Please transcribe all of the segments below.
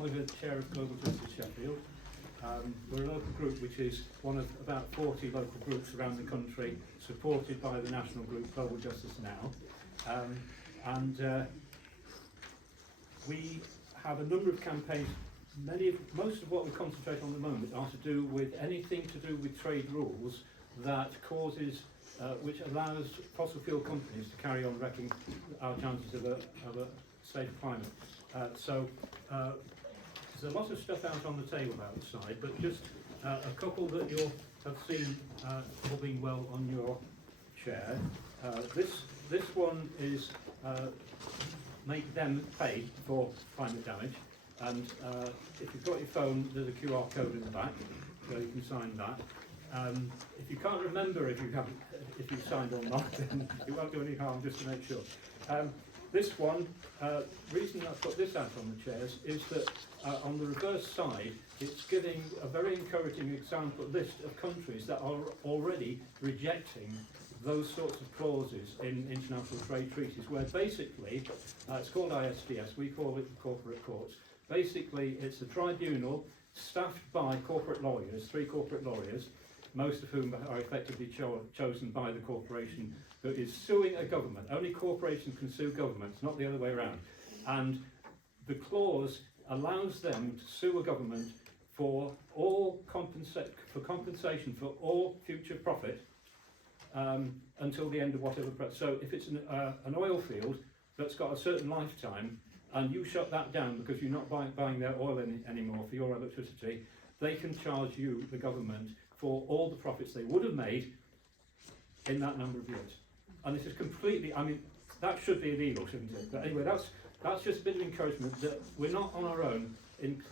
Oliver, Chair of Global Justice Sheffield. We're a local group which is one of about 40 local groups around the country supported by the national group Global Justice Now. We have a number of campaigns. Most of what we concentrate on at the moment are to do with anything to do with trade rules that causes, which allows fossil fuel companies to carry on wrecking our chances of a safe climate. There's a lot of stuff out on the table outside, but just a couple that you'll have seen bobbing well on your chair. This one is make them pay for climate damage, and if you've got your phone, there's a QR code in the back, so you can sign that. If you can't remember if you've signed or not, then it won't do any harm, just to make sure. This one, reason I put this out on the chairs is that on the reverse side, it's giving a very encouraging example list of countries that are already rejecting those sorts of clauses in international trade treaties, where basically, it's called ISDS, we call it the corporate courts. Basically, it's a tribunal staffed by corporate lawyers, 3 corporate lawyers, most of whom are effectively chosen by the corporation that is suing a government. Only corporations can sue governments, not the other way around. And the clause allows them to sue a government for all compensation for all future profit until the end of whatever. So if it's an oil field that's got a certain lifetime, and you shut that down because you're not buying their oil anymore for your electricity, they can charge you, the government, for all the profits they would have made in that number of years. And this is completely, I mean, that should be illegal, shouldn't it? But anyway, that's just a bit of encouragement that we're not on our own in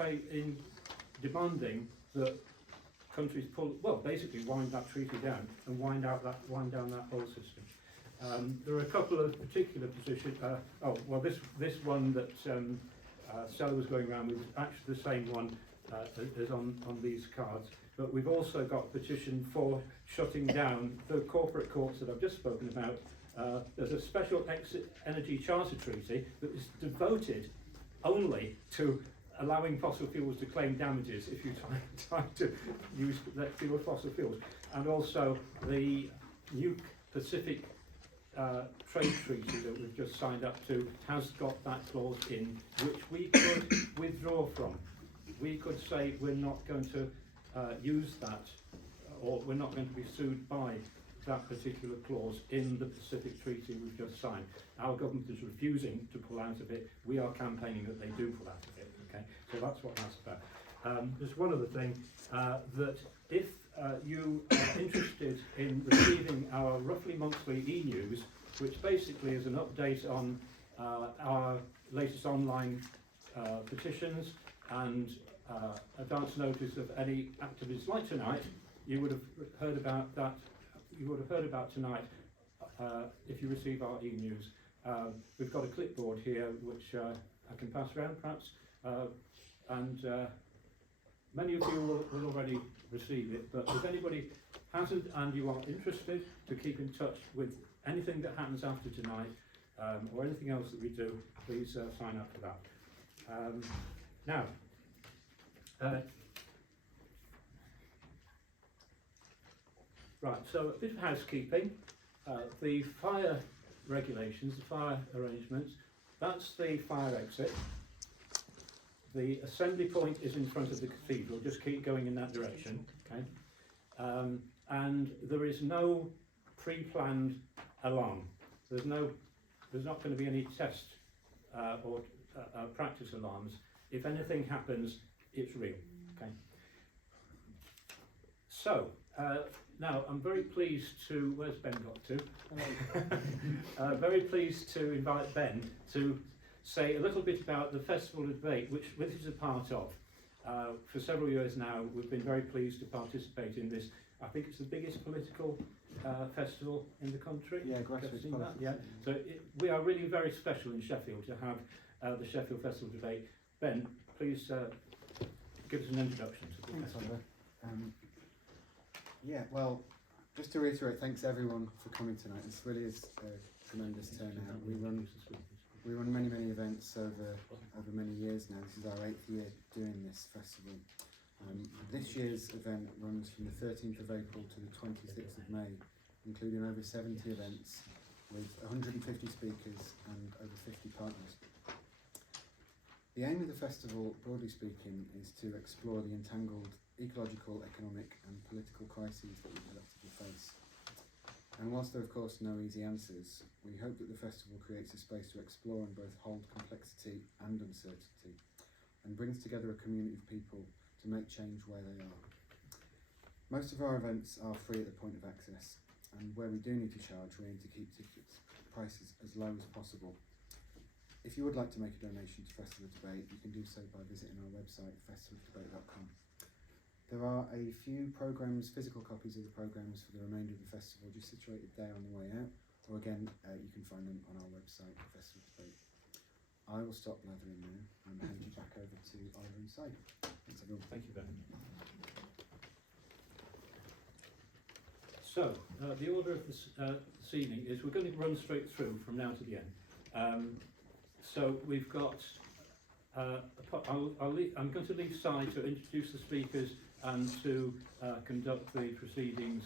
demanding that countries basically wind that treaty down and wind down that whole system. There are a couple of particular positions. This one that Sara was going around with is actually the same one as on these cards. But we've also got a petition for shutting down the corporate courts that I've just spoken about. There's a special energy charter treaty that is devoted only to allowing fossil fuels to claim damages if you try to use fuel fossil fuels. And also the new Pacific trade treaty that we've just signed up to has got that clause in, which we could withdraw from. We could say we're not going to use that, or we're not going to be sued by that particular clause in the Pacific Treaty we've just signed. Our government is refusing to pull out of it. We are campaigning that they do pull out of it. Okay, so that's what that's about. There's one other thing, that if you are interested in receiving our roughly monthly e-news, which basically is an update on our latest online petitions and advance notice of any activities like tonight, you would have heard about that. You would have heard about tonight if you receive our e-news. We've got a clipboard here which I can pass around perhaps, and many of you will already receive it, but if anybody hasn't and you are interested to keep in touch with anything that happens after tonight or anything else that we do, please sign up for that. Now, right, so a bit of housekeeping. The fire regulations, the fire arrangements, that's the fire exit. The assembly point is in front of the cathedral, just keep going in that direction, okay? And there is no pre-planned alarm. There's not going to be any test or practice alarms. If anything happens, it's real, okay? So, now I'm very pleased to, where's Ben got to? Very pleased to invite Ben to say a little bit about the Festival of Debate, which is a part of. For several years now, we've been very pleased to participate in this. I think it's the biggest political festival in the country. Yeah, grassroots politics. Yeah. So we are really very special in Sheffield to have the Sheffield Festival of Debate. Ben, please give us an introduction to the festival. Yeah, well, just to reiterate, thanks everyone for coming tonight. This really is a tremendous turnout. We run many events over many years now. This is our 8th year doing this festival. This year's event runs from the 13th of April to the 26th of May, including over 70 events with 150 speakers and over 50 partners. The aim of the festival, broadly speaking, is to explore the entangled ecological, economic and political crises that we collectively face. And whilst there are of course no easy answers, we hope that the festival creates a space to explore and both hold complexity and uncertainty, and brings together a community of people to make change where they are. Most of our events are free at the point of access, and where we do need to charge, we aim to keep tickets prices as low as possible. If you would like to make a donation to Festival of Debate, you can do so by visiting our website, festivaldebate.com. There are a few programmes, physical copies of the programmes for the remainder of the festival just situated there on the way out, or again, you can find them on our website, Festival of Debate. I will stop blathering now and hand you back over to Oliver and Sara. Thanks everyone. Thank you, Ben. So, the order of this evening is we're going to run straight through from now to the end. So we've got, I'm going to leave Sara to introduce the speakers and to conduct the proceedings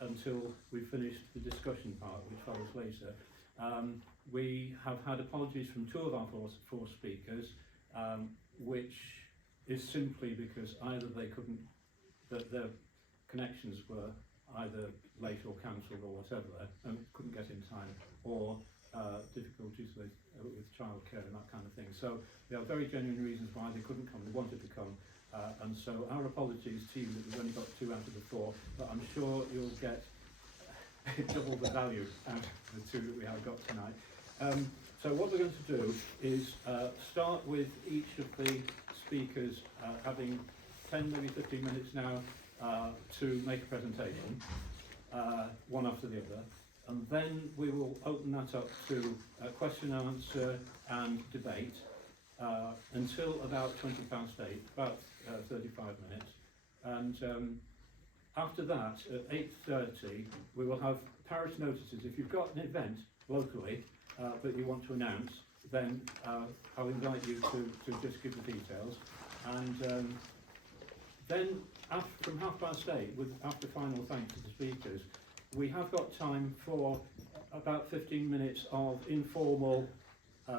until we've finished the discussion part, which follows later. We have had apologies from 2 of our four speakers, which is simply because either they couldn't, that their connections were either late or cancelled or whatever, and couldn't get in time, or difficulties with childcare and that kind of thing. So there are very genuine reasons why they couldn't come. They wanted to come, and so our apologies to you that we've only got 2 out of the 4, but I'm sure you'll get double the value out of the 2 that we have got tonight. So what we're going to do is start with each of the speakers having 10, maybe 15 minutes now to make a presentation, one after the other. And then we will open that up to question and answer and debate until about 8, about 35 minutes. And after that, at 8:30, we will have parish notices. If you've got an event locally that you want to announce, then I'll invite you to just give the details. And then from 8:30, after final thanks to the speakers, we have got time for about 15 minutes of informal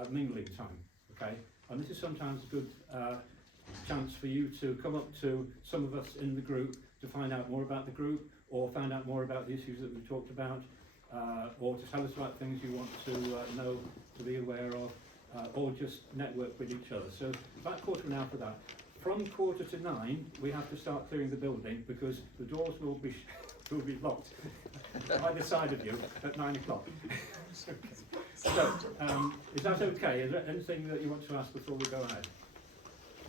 mingling time, okay? And this is sometimes a good chance for you to come up to some of us in the group to find out more about the group, or find out more about the issues that we've talked about, or to tell us about things you want to know, to be aware of, or just network with each other. So about 8:15 for that. From 8:45, we have to start clearing the building because the doors will be locked either side of you at 9 o'clock. So, is that okay? Is there anything that you want to ask before we go ahead?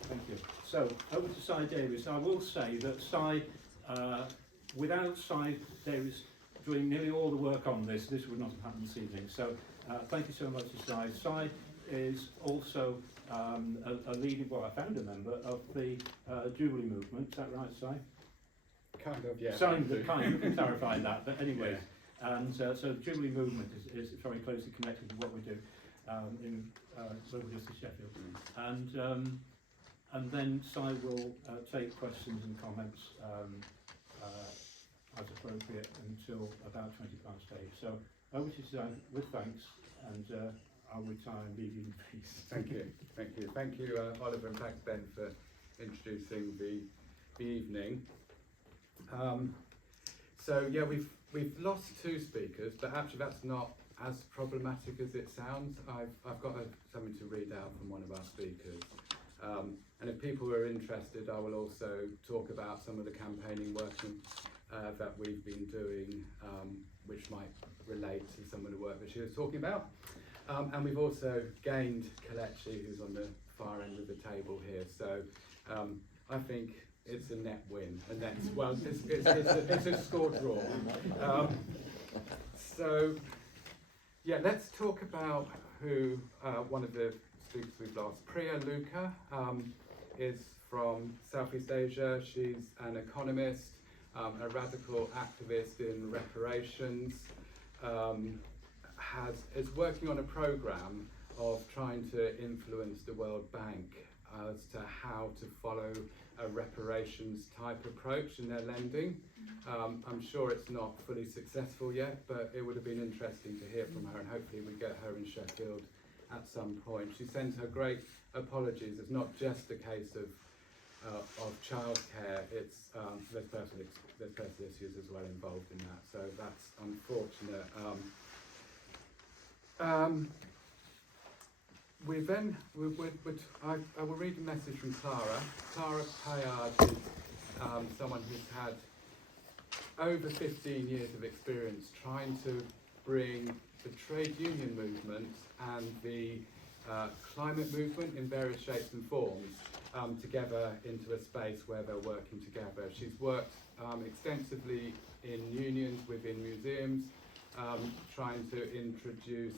Thank you. So, over to Sara Davies. I will say that without Sara Davies doing nearly all the work on this would not have happened this evening. So, thank you so much to Sara. Sara is also a leading, well, I found a member of the Jubilee movement. Is that right, Sara? Kind of, yeah. You can clarify that, but anyways. Yeah. And so the Jubilee movement is very closely connected to what we do in local Justice Sheffield. And then Sara will take questions and comments as appropriate until about 8:20. So over to Sara with thanks, and I'll retire and leave you in peace. Thank you, Oliver, and thanks Ben for introducing the evening. So yeah, we've lost 2 speakers, but actually that's not as problematic as it sounds. I've got something to read out from one of our speakers, and if people are interested, I will also talk about some of the campaigning work that we've been doing, which might relate to some of the work that she was talking about. And we've also gained Kelechi, who's on the far end of the table here. So I think it's a net win, and that's, well, it's a score draw. So yeah, let's talk about who one of the speakers we've lost. Priya Luka is from Southeast Asia. She's an economist, a radical activist in reparations, is working on a program of trying to influence the World Bank as to how to follow a reparations type approach in their lending. I'm sure it's not fully successful yet, but it would have been interesting to hear from her, and hopefully we get her in Sheffield at some point. She sends her great apologies. It's not just a case of childcare. It's there's personal issues as well involved in that. So that's unfortunate. I will read a message from Clara. Clara Payard is someone who's had over 15 years of experience trying to bring the trade union movement and the climate movement in various shapes and forms together into a space where they're working together. She's worked extensively in unions within museums, trying to introduce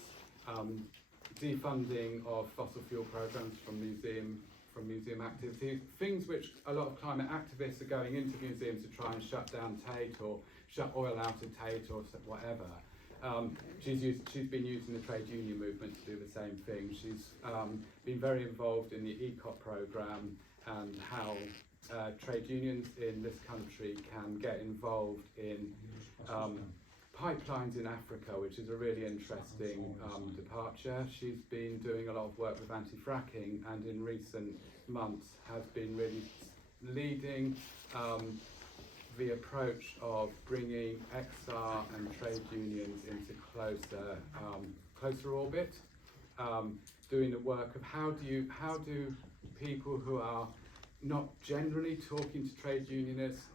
defunding of fossil fuel programs from museum activities, things which a lot of climate activists are going into museums to try and shut down Tate or shut oil out of Tate or whatever. She's been using the trade union movement to do the same thing. She's been very involved in the ECOP programme and how trade unions in this country can get involved in pipelines in Africa, which is a really interesting departure. She's been doing a lot of work with anti-fracking, and in recent months has been really leading the approach of bringing XR and trade unions into closer orbit, doing the work of how do people who are not generally talking to trade unionists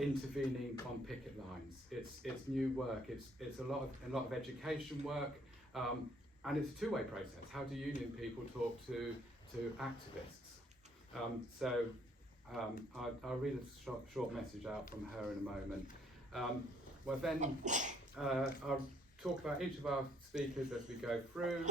intervening on picket lines. It's new work. It's a lot of education work, and it's a two-way process. How do union people talk to activists? I'll read a short message out from her in a moment. Well then, I'll talk about each of our speakers as we go through.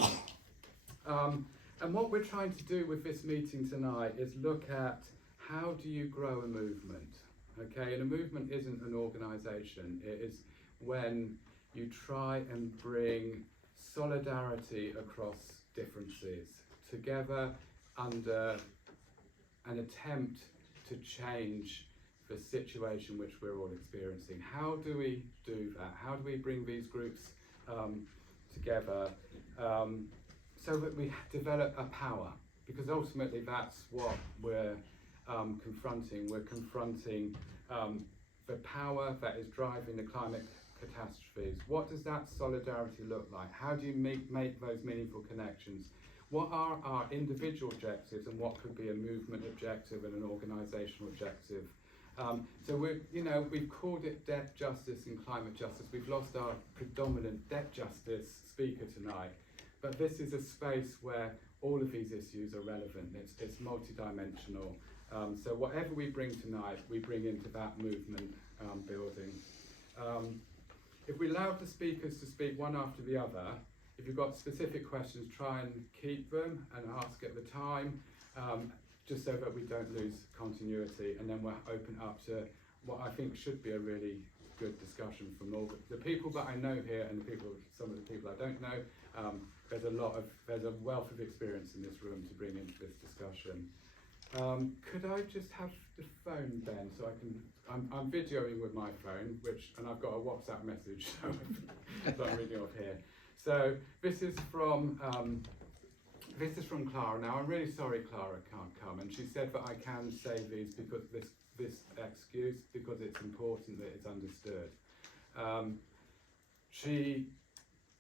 And what we're trying to do with this meeting tonight is look at how do you grow a movement? Okay, and a movement isn't an organisation. It is when you try and bring solidarity across differences together under an attempt to change the situation which we're all experiencing. How do we do that? How do we bring these groups together so that we develop a power? Because ultimately that's what we're confronting. We're confronting the power that is driving the climate catastrophes. What does that solidarity look like? How do you make those meaningful connections? What are our individual objectives and what could be a movement objective and an organisational objective? So we've called it debt justice and climate justice. We've lost our predominant debt justice speaker tonight, but this is a space where all of these issues are relevant. It's multidimensional. So whatever we bring tonight, we bring into that movement building. If we allow the speakers to speak one after the other, if you've got specific questions, try and keep them and ask at the time, just so that we don't lose continuity, and then we'll open up to what I think should be a really good discussion from all the people that I know here and some of the people I don't know. There's a wealth of experience in this room to bring into this discussion. Could I just have the phone, Ben, so I can? I'm videoing with my phone, and I've got a WhatsApp message, so I'm reading off here. So this is from Clara. Now I'm really sorry Clara can't come, and she said that I can say these because this excuse because it's important that it's understood.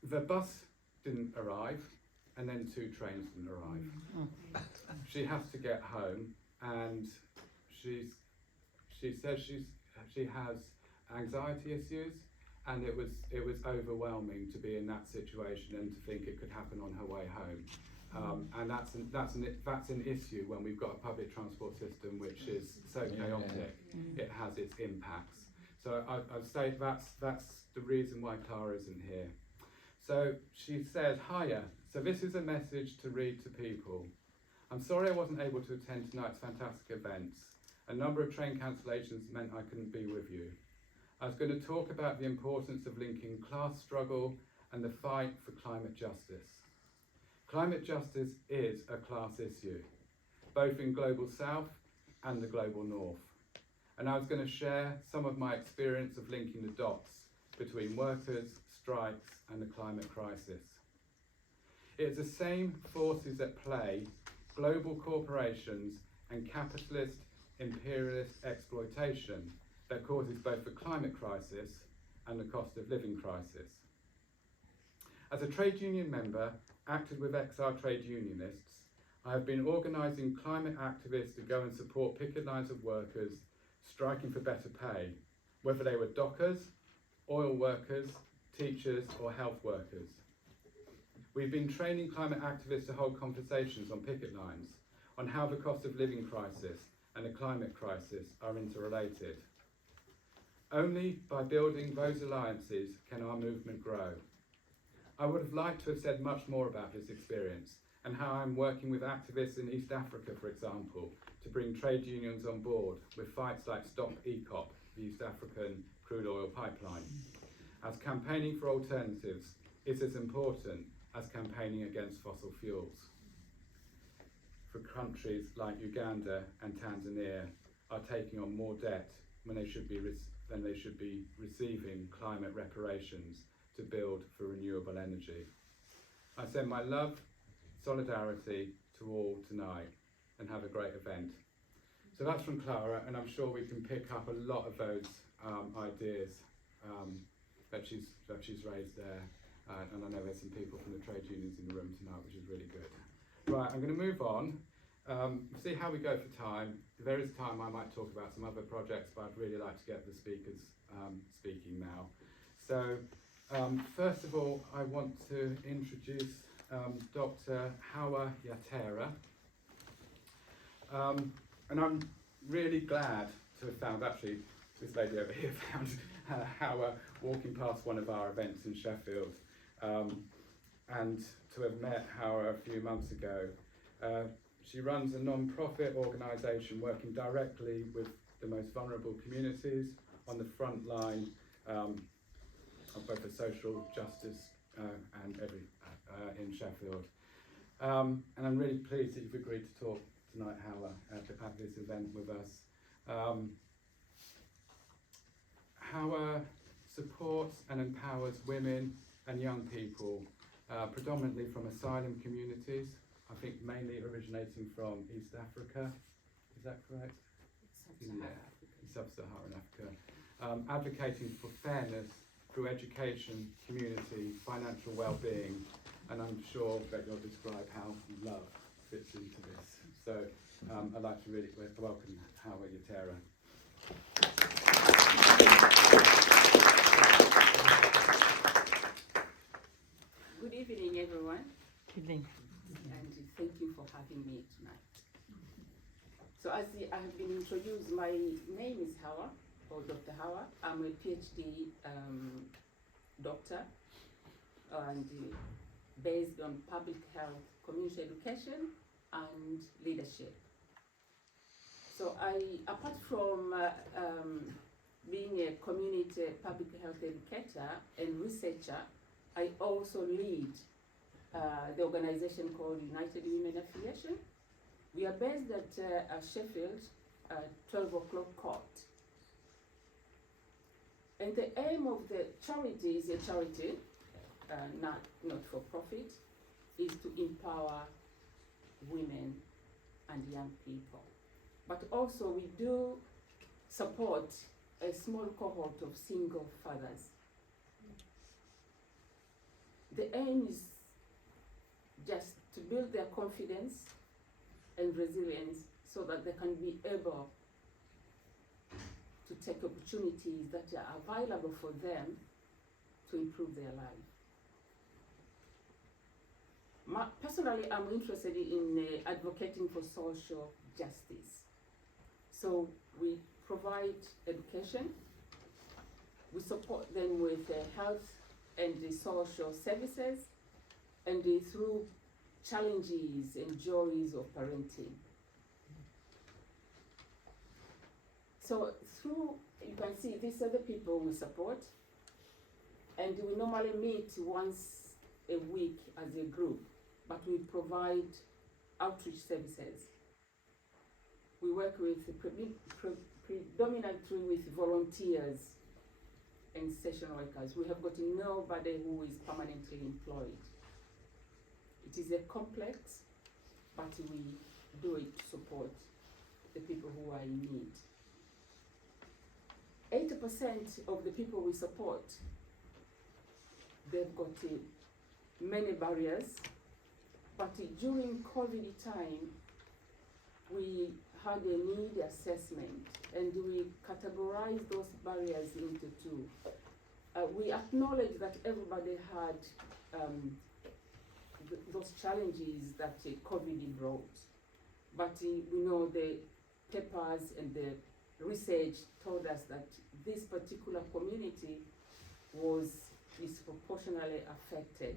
The bus didn't arrive, and then 2 trains didn't arrive. She has to get home, and she says she has anxiety issues, and it was overwhelming to be in that situation and to think it could happen on her way home. And that's an issue when we've got a public transport system which is so chaotic. It has its impacts. So I'd say that's the reason why Clara isn't here. So she says, hiya. So this is a message to read to people. I'm sorry I wasn't able to attend tonight's fantastic events. A number of train cancellations meant I couldn't be with you. I was going to talk about the importance of linking class struggle and the fight for climate justice. Climate justice is a class issue, both in Global South and the Global North. And I was going to share some of my experience of linking the dots between workers, strikes, and the climate crisis. It is the same forces at play, global corporations and capitalist imperialist exploitation, that causes both the climate crisis and the cost of living crisis. As a trade union member, acted with XR trade unionists, I have been organising climate activists to go and support picket lines of workers striking for better pay, whether they were dockers, oil workers, teachers or health workers. We've been training climate activists to hold conversations on picket lines on how the cost of living crisis and the climate crisis are interrelated. Only by building those alliances can our movement grow. I would have liked to have said much more about this experience and how I'm working with activists in East Africa, for example, to bring trade unions on board with fights like Stop ECOP, the East African crude oil pipeline. As campaigning for alternatives is as important as campaigning against fossil fuels. For countries like Uganda and Tanzania are taking on more debt when they should be receiving climate reparations to build for renewable energy. I send my love, solidarity to all tonight, and have a great event. So that's from Clara, and I'm sure we can pick up a lot of those ideas that she's raised there. And I know there's some people from the trade unions in the room tonight, which is really good. Right, I'm going to move on. See how we go for time. If there is time, I might talk about some other projects, but I'd really like to get the speakers speaking now. So, first of all, I want to introduce Dr. Hawa Yatera. And I'm really glad to have found, actually, this lady over here found Hawa walking past one of our events in Sheffield, and to have met Hawa a few months ago. She runs a non-profit organisation working directly with the most vulnerable communities on the front line of both the social justice and in Sheffield. And I'm really pleased that you've agreed to talk tonight, Hawa, at this event with us. Hawa supports and empowers women and young people, predominantly from asylum communities, I think mainly originating from East Africa. Is that correct? Sub-Saharan Africa. Advocating for fairness through education, community, financial well-being, and I'm sure that you'll describe how love fits into this. So I'd like to really welcome Hawa Yatera. Good evening, everyone. Good evening. And thank you for having me tonight. So as I have been introduced, my name is Hawa, or Dr. Hawa. I'm a PhD doctor and based on public health, community education, and leadership. So apart from being a community public health educator and researcher, I also lead the organization called United Women Affiliation. We are based at Sheffield, 12 o'clock court. And the aim of the charity is a charity, not for profit, is to empower women and young people. But also we do support a small cohort of single fathers. The aim is just to build their confidence and resilience so that they can be able to take opportunities that are available for them to improve their life. Personally, I'm interested in advocating for social justice. So we provide education, we support them with health and the social services, and through challenges and joys of parenting. So through, you can see these are the people we support, and we normally meet once a week as a group but we provide outreach services. We work with predominantly with volunteers and session workers. We have got nobody who is permanently employed. It is a complex, but we do it to support the people who are in need. 80% of the people we support, they've got many barriers, but during COVID time, we had a need assessment and we categorized those barriers into two. We acknowledge that everybody had those challenges that COVID brought, but we know the papers and the research told us that this particular community was disproportionately affected.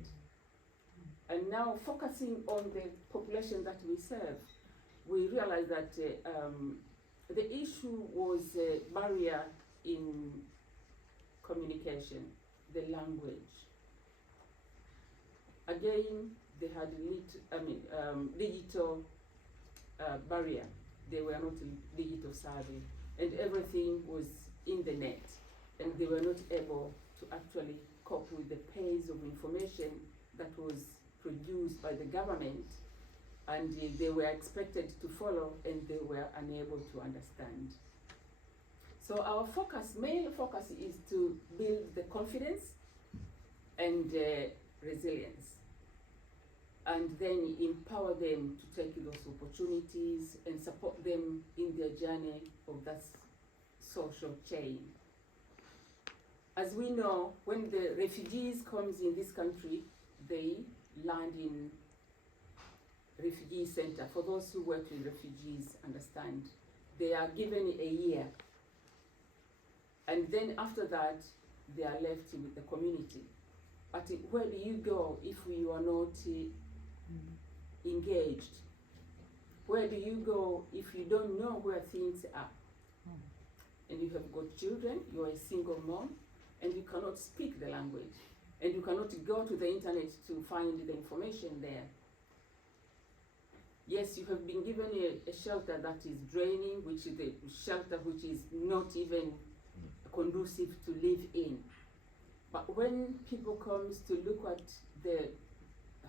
And now focusing on the population that we serve, we realize that the issue was a barrier in communication, the language. Again, they had digital barrier. They were not digital savvy, and everything was in the net, and they were not able to actually cope with the pace of information that was produced by the government, and they were expected to follow, and they were unable to understand. So our main focus is to build the confidence and resilience, and then empower them to take those opportunities and support them in their journey of that social chain. As we know, when the refugees comes in this country, they land in refugee center. For those who work with refugees, understand, they are given a year. And then after that, they are left with the community. But where do you go if you are not engaged? Where do you go if you don't know where things are? And you have got children, you are a single mom, and you cannot speak the language, and you cannot go to the internet to find the information there. Yes, you have been given a shelter that is draining, which is the shelter which is not even conducive to live in. But when people comes to look at the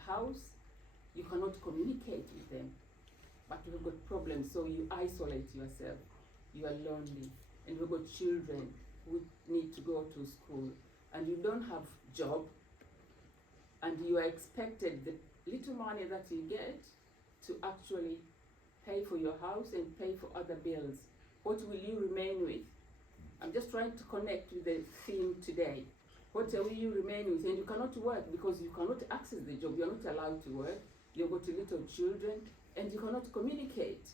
house, you cannot communicate with them. But you've got problems, so you isolate yourself. You are lonely, and you've got children who need to go to school, and you don't have job, and you are expected the little money that you get to actually pay for your house and pay for other bills. What will you remain with? I'm just trying to connect with the theme today. What will you remain with? And you cannot work because you cannot access the job. You're not allowed to work. You've got little children, and you cannot communicate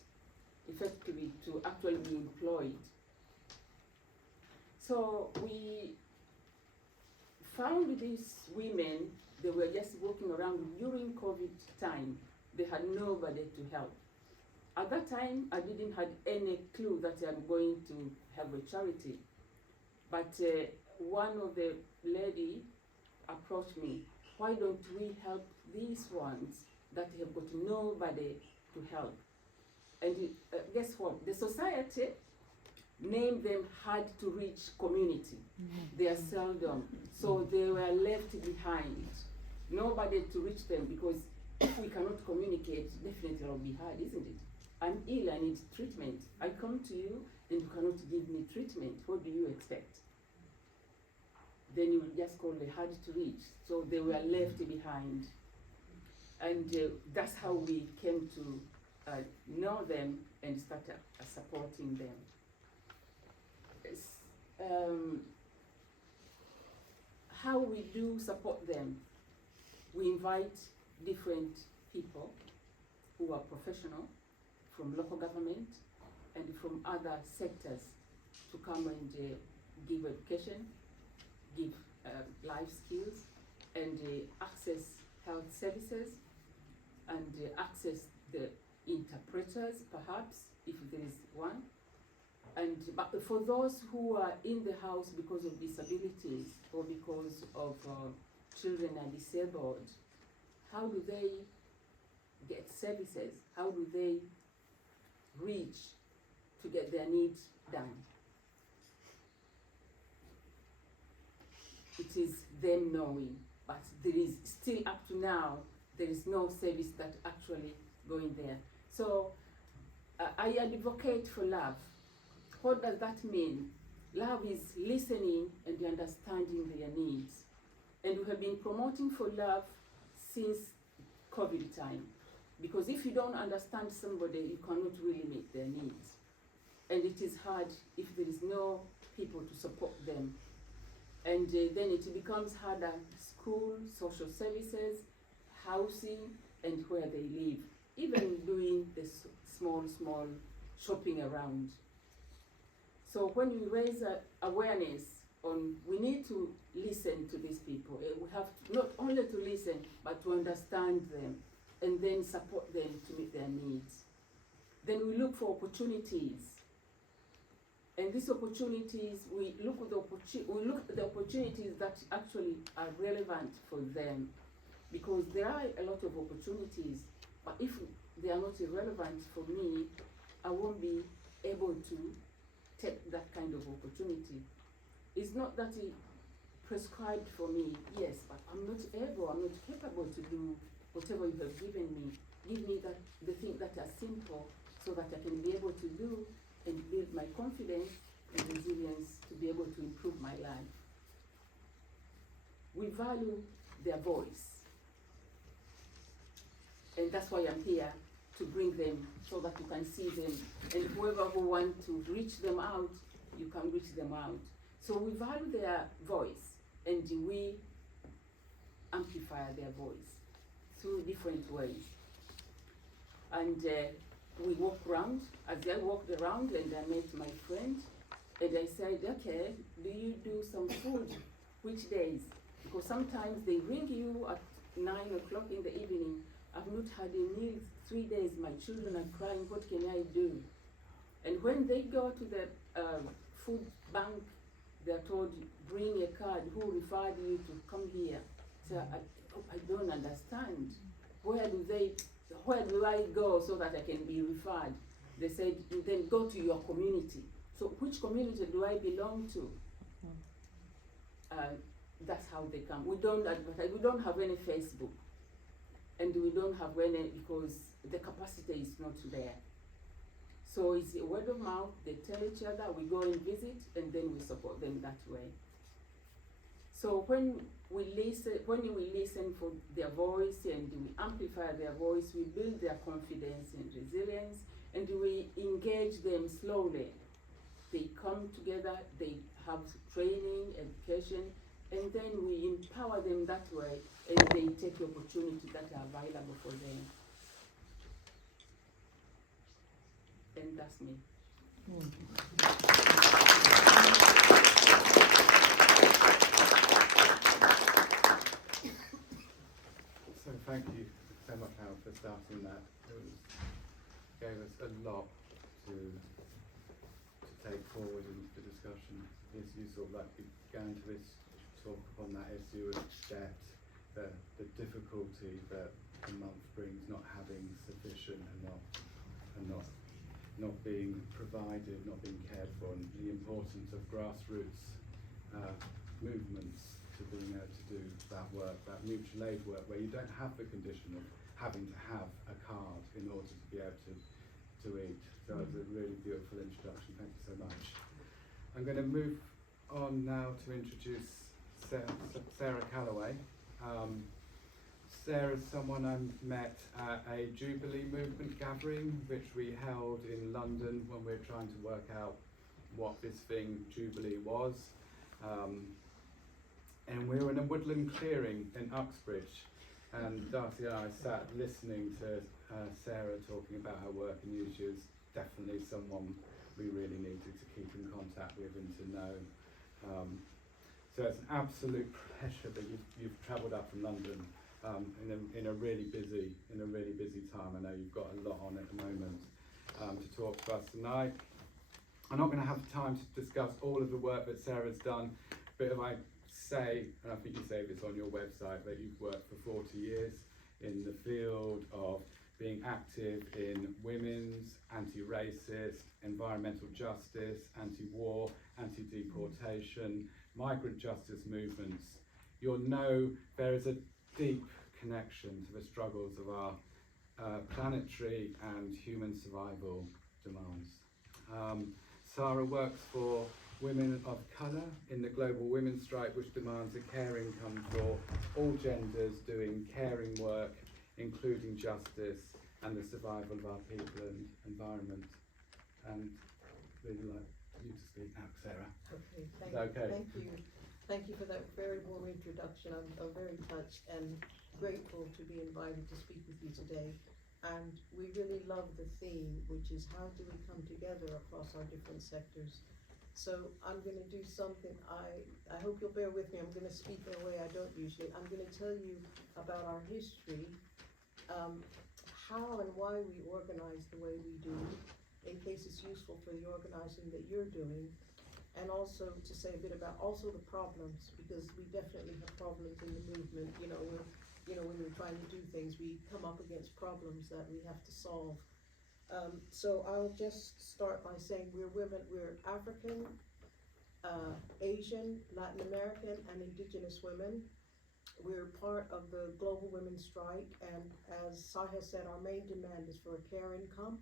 effectively to actually be employed. So we found these women, they were just walking around during COVID time. They had nobody to help. At that time, I didn't have any clue that I'm going to have a charity. But one of the lady approached me, why don't we help these ones that have got nobody to help? And guess what? The society named them hard to reach community. They are seldom. So they were left behind. Nobody to reach them, because if we cannot communicate, definitely it'll be hard, isn't it? I'm ill, I need treatment. I come to you and you cannot give me treatment. What do you expect? Then you will just call the hard to reach. So they were left behind. And that's how we came to know them and start supporting them. How we do support them, we invite different people who are professional from local government and from other sectors to come and give education, give life skills, and access health services, and access the interpreters, perhaps, if there is one. But for those who are in the house because of disabilities or because of children are disabled, how do they get services, how do they reach to get their needs done? It is them knowing, but there is still up to now, there is no service that actually going there. So I advocate for love. What does that mean? Love is listening and understanding their needs. And we have been promoting for love since COVID time. Because if you don't understand somebody, you cannot really meet their needs. And it is hard if there is no people to support them. And then it becomes harder: school, social services, housing, and where they live. Even doing the small shopping around. So when we raise awareness on, we need to listen to these people. We have not only to listen, but to understand them, and then support them to meet their needs. Then we look for opportunities. And these opportunities, we look at the opportunities that actually are relevant for them, because there are a lot of opportunities, but if they are not relevant for me, I won't be able to take that kind of opportunity. It's not that it prescribed for me, yes, but I'm not capable to do whatever you have given me. Give me the things that are simple, so that I can be able to do and build my confidence and resilience to be able to improve my life. We value their voice. And that's why I'm here, to bring them so that you can see them. And whoever who wants to reach them out, you can reach them out. So we value their voice, and we amplify their voice through different ways. And we walk around. As I walked around and I met my friend, and I said, okay, do you do some food? Which days? Because sometimes they ring you at 9 o'clock in the evening. I've not had a meal 3 days. My children are crying. What can I do? And when they go to the food bank, they're told, bring a card. Who referred you to come here? So I don't understand. Where do I go so that I can be referred? They said, then go to your community. So which community do I belong to? That's how they come. We don't advertise. We don't have any Facebook. And we don't have any, because the capacity is not there. So it's a word of mouth. They tell each other, we go and visit, and then we support them that way. So when we listen for their voice and we amplify their voice, we build their confidence and resilience, and we engage them slowly. They come together, they have training, education, and then we empower them that way, and they take the opportunities that are available for them. And that's me. So thank you so much, Hawa, for starting that. It gave us a lot to take forward in the discussion. As you sort of like began to talk upon that issue of debt, the difficulty that the month brings, not having sufficient and not being provided, not being cared for, and the importance of grassroots movements to being able to do that work, that mutual aid work, where you don't have the condition of having to have a card in order to be able to eat. So it was a really beautiful introduction. Thank you so much. I'm going to move on now to introduce Sara Callaway. Sarah's someone I met at a Jubilee movement gathering, which we held in London when we were trying to work out what this thing Jubilee was. And we were in a woodland clearing in Uxbridge, and Darcy and I sat listening to Sara talking about her work, and she was definitely someone we really needed to keep in contact with and to know. So it's an absolute pleasure that you've travelled up from London in a really busy time. I know you've got a lot on at the moment to talk to us tonight. I'm not going to have time to discuss all of the work that Sarah's done, but if I say, and I think you say this on your website, that you've worked for 40 years in the field of being active in women's, anti-racist, environmental justice, anti-war, anti-deportation, migrant justice movements, you'll know there is a deep connection to the struggles of our planetary and human survival demands. Sara works for women of colour in the global women's strike, which demands a care income for all genders doing caring work, including justice and the survival of our people and environment. And we'd like you to speak now, Sarah. Okay, Okay. thank you. Thank you for that very warm introduction. I'm very touched and grateful to be invited to speak with you today. And we really love the theme, which is how do we come together across our different sectors. So I'm going to do something, I hope you'll bear with me, I'm going to speak in a way I don't usually. I'm going to tell you about our history, how and why we organize the way we do, in case it's useful for the organizing that you're doing, and also to say a bit about also the problems, because we definitely have problems in the movement. When we're trying to do things, we come up against problems that we have to solve. So I'll just start by saying we're women, we're African, Asian, Latin American, and Indigenous women. We're part of the global women's strike, and as Saha said, our main demand is for a care income.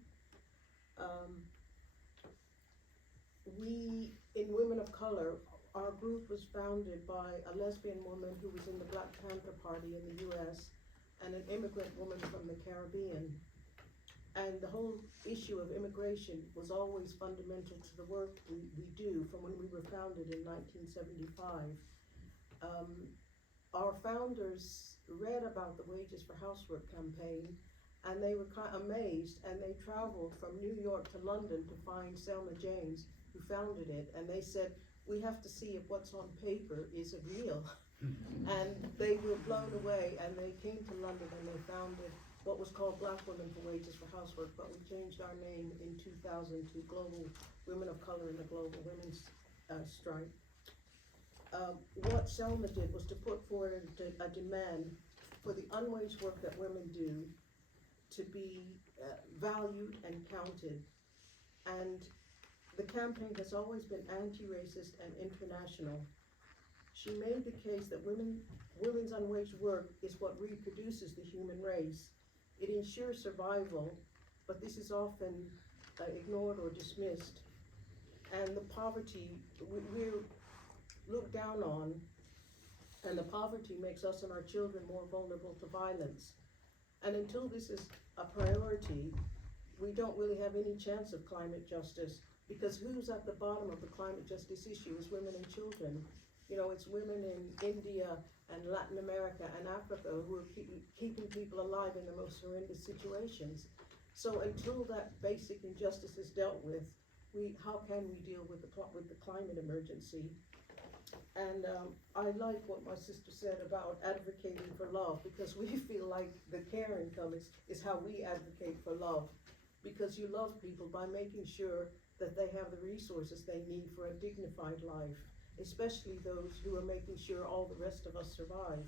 We, in Women of Color, our group was founded by a lesbian woman who was in the Black Panther Party in the US and an immigrant woman from the Caribbean. And the whole issue of immigration was always fundamental to the work we do from when we were founded in 1975. Our founders read about the Wages for Housework campaign, and they were kind of amazed, and they traveled from New York to London to find Selma James, who founded it, and they said, we have to see if what's on paper is real. And they were blown away, and they came to London and they founded what was called Black Women for Wages for Housework, but we changed our name in 2000 to Global Women of Color in the Global Women's Strike. What Selma did was to put forward a demand for the unwaged work that women do to be valued and counted. And the campaign has always been anti-racist and international. She made the case that women's unwaged work is what reproduces the human race. It ensures survival, but this is often ignored or dismissed. And the poverty, we're looked down on, and the poverty makes us and our children more vulnerable to violence. And until this is a priority, we don't really have any chance of climate justice, because who's at the bottom of the climate justice issue is women and children. It's women in India and Latin America and Africa who are keeping people alive in the most horrendous situations. So until that basic injustice is dealt with, how can we deal with the climate emergency? And I like what my sister said about advocating for love, because we feel like the care income is how we advocate for love, because you love people by making sure that they have the resources they need for a dignified life, especially those who are making sure all the rest of us survive.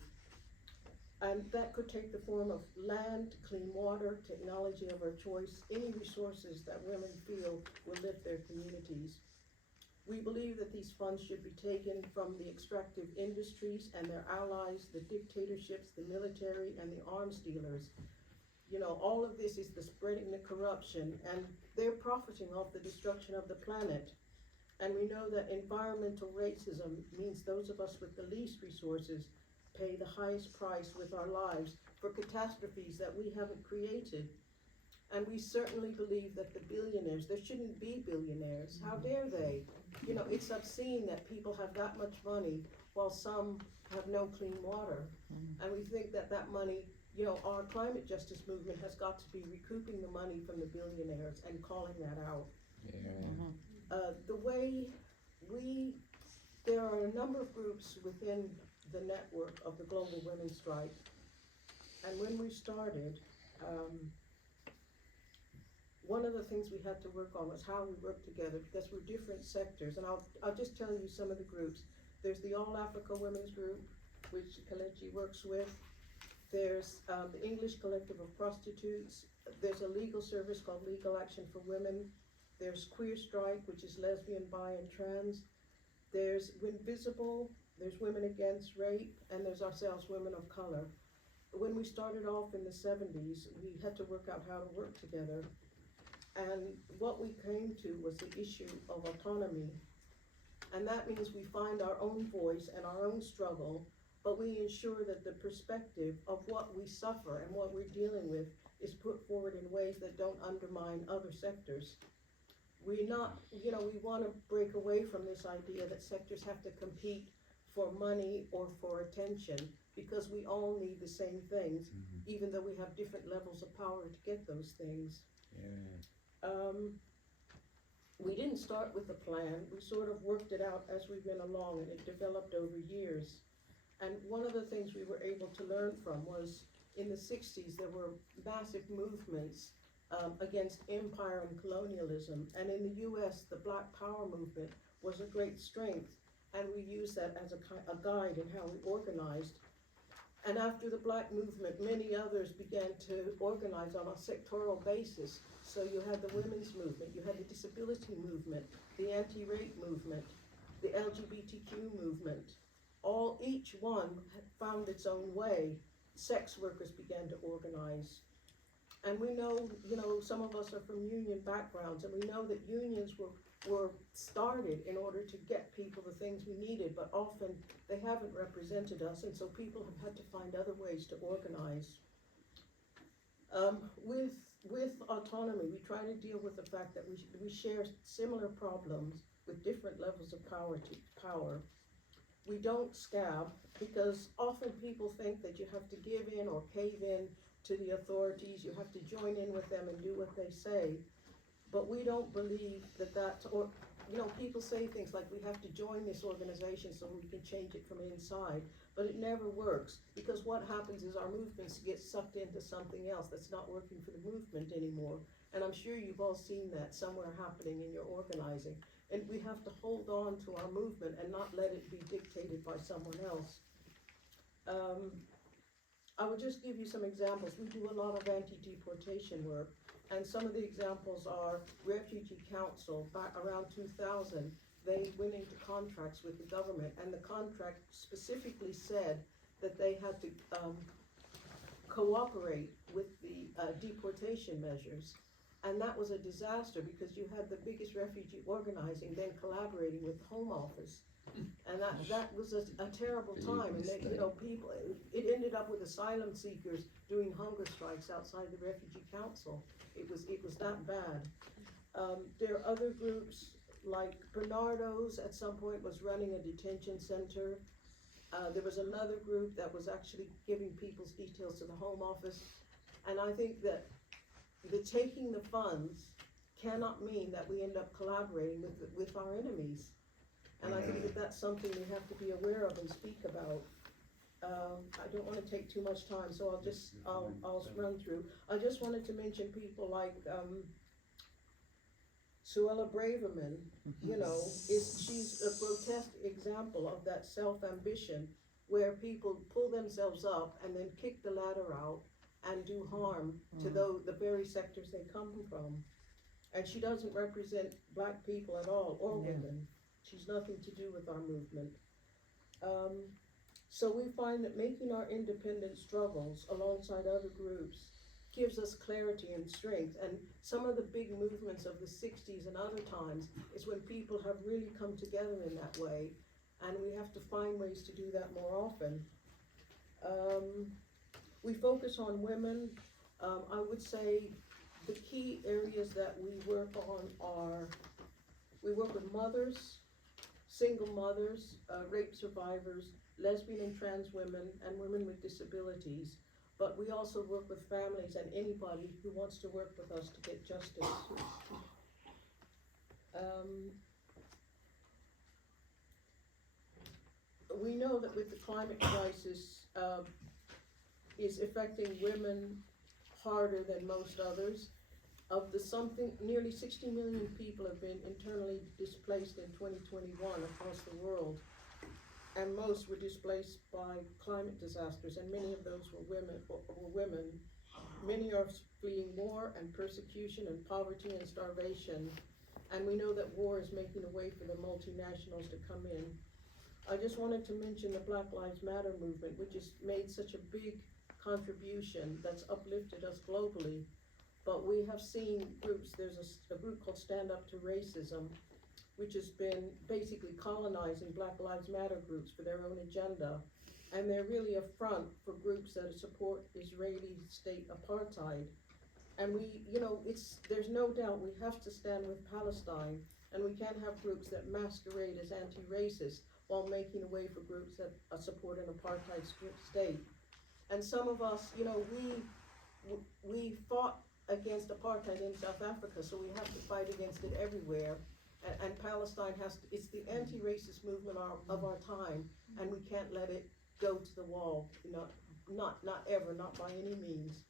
And that could take the form of land, clean water, technology of our choice, any resources that women feel will lift their communities. We believe that these funds should be taken from the extractive industries and their allies, the dictatorships, the military, and the arms dealers. All of this is the spreading the corruption, and they're profiting off the destruction of the planet. And we know that environmental racism means those of us with the least resources pay the highest price with our lives for catastrophes that we haven't created. And we certainly believe that the billionaires, there shouldn't be billionaires. How dare they? It's obscene that people have that much money while some have no clean water. And we think that money, our climate justice movement has got to be recouping the money from the billionaires and calling that out. The way there are a number of groups within the network of the Global Women's Strike. And when we started, one of the things we had to work on was how we work together, because we're different sectors. And I'll just tell you some of the groups. There's the All Africa Women's Group, which Kelechi works with. There's the English Collective of Prostitutes, there's a legal service called Legal Action for Women. There's Queer Strike, which is lesbian, bi, and trans. There's WinVisible, there's Women Against Rape, and there's ourselves, Women of Color. When we started off in the 70s, we had to work out how to work together. And what we came to was the issue of autonomy. And that means we find our own voice and our own struggle, but we ensure that the perspective of what we suffer and what we're dealing with is put forward in ways that don't undermine other sectors. We want to break away from this idea that sectors have to compete for money or for attention, because we all need the same things, even though we have different levels of power to get those things. We didn't start with a plan. We sort of worked it out as we went along, and it developed over years. And one of the things we were able to learn from was, in the 60s, there were massive movements against empire and colonialism. And in the US, the Black Power movement was a great strength, and we used that as a guide in how we organized. And after the Black movement, many others began to organize on a sectoral basis. So you had the women's movement, you had the disability movement, the anti-rape movement, the LGBTQ movement. Each one had found its own way. Sex workers began to organize. And we know, some of us are from union backgrounds, and we know that unions were started in order to get people the things we needed, but often they haven't represented us, and so people have had to find other ways to organize. With autonomy, we try to deal with the fact that we share similar problems with different levels of power. We don't scab, because often people think that you have to give in or cave in to the authorities, you have to join in with them and do what they say. But we don't believe people say things like we have to join this organization so we can change it from inside, but it never works, because what happens is our movements get sucked into something else that's not working for the movement anymore. And I'm sure you've all seen that somewhere happening in your organizing. And we have to hold on to our movement and not let it be dictated by someone else. I will just give you some examples. We do a lot of anti-deportation work, and some of the examples are Refugee Council. Back around 2000, they went into contracts with the government, and the contract specifically said that they had to cooperate with the deportation measures. And that was a disaster, because you had the biggest refugee organizing then collaborating with the Home Office. And that was a terrible time. And it ended up with asylum seekers doing hunger strikes outside the Refugee Council. It was that bad. There are other groups, like Bernardo's at some point was running a detention center. There was another group that was actually giving people's details to the Home Office. And I think that the taking the funds cannot mean that we end up collaborating with our enemies. And I think that that's something we have to be aware of and speak about. I don't want to take too much time, so I'll run through. I just wanted to mention people like Suella Braverman. She's a grotesque example of that self-ambition, where people pull themselves up and then kick the ladder out and do harm to the very sectors they come from. And she doesn't represent Black people at all, or women. She's nothing to do with our movement. So we find that making our independent struggles alongside other groups gives us clarity and strength. And some of the big movements of the 60s and other times is when people have really come together in that way. And we have to find ways to do that more often. We focus on women. I would say the key areas that we work on are, we work with mothers, single mothers, rape survivors, lesbian and trans women, and women with disabilities. But we also work with families and anybody who wants to work with us to get justice. We know that with the climate crisis, is affecting women harder than most others. Of the nearly 60 million people have been internally displaced in 2021 across the world, and most were displaced by climate disasters, and many of those were women. Many are fleeing war and persecution and poverty and starvation. And we know that war is making a way for the multinationals to come in. I just wanted to mention the Black Lives Matter movement, which has made such a big contribution that's uplifted us globally. But we have seen groups, there's a group called Stand Up to Racism, which has been basically colonizing Black Lives Matter groups for their own agenda. And they're really a front for groups that support Israeli state apartheid. And there's no doubt we have to stand with Palestine, and we can't have groups that masquerade as anti-racist while making a way for groups that support an apartheid state. And some of us, we fought against apartheid in South Africa, so we have to fight against it everywhere. And Palestine it's the anti-racist movement of our time, and we can't let it go to the wall, not ever, not by any means.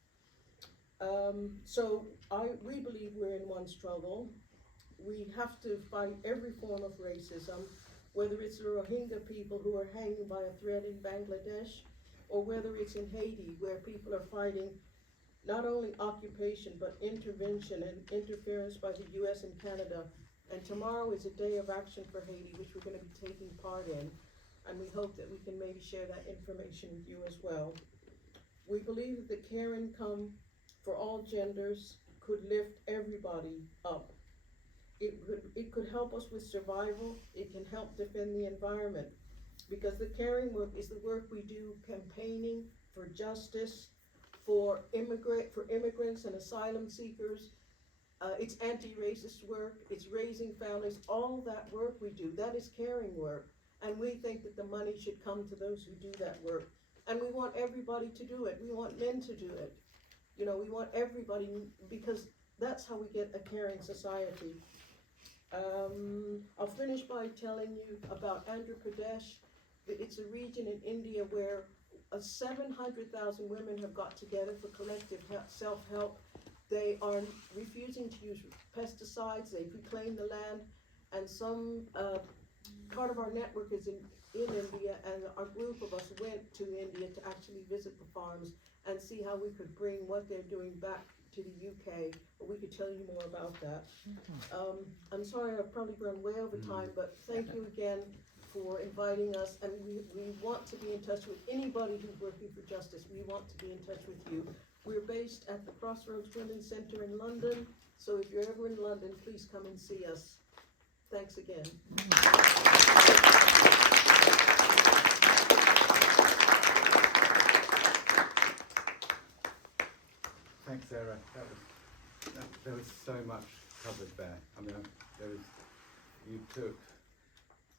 We believe we're in one struggle. We have to fight every form of racism, whether it's the Rohingya people who are hanging by a thread in Bangladesh, or whether it's in Haiti, where people are fighting not only occupation, but intervention and interference by the US and Canada. And tomorrow is a day of action for Haiti, which we're going to be taking part in. And we hope that we can maybe share that information with you as well. We believe that the care income for all genders could lift everybody up. It could help us with survival. It can help defend the environment, because the caring work is the work we do campaigning for justice, for immigrants and asylum seekers. It's anti-racist work, it's raising families, all that work we do, that is caring work. And we think that the money should come to those who do that work. And we want everybody to do it. We want men to do it. We want everybody, because that's how we get a caring society. I'll finish by telling you about Andhra Pradesh. It's a region in India where 700,000 women have got together for collective self-help. They are refusing to use pesticides. They've reclaimed the land, and some part of our network is in India, and a group of us went to India to actually visit the farms and see how we could bring what they're doing back to the UK, but we could tell you more about that. I'm sorry, I've probably run way over time, but thank you again for inviting us, and we want to be in touch with anybody who's working for justice. We want to be in touch with you. We're based at the Crossroads Women's Centre in London, so if you're ever in London, please come and see us. Thanks again. Thanks, Sarah. There was so much covered there. I mean,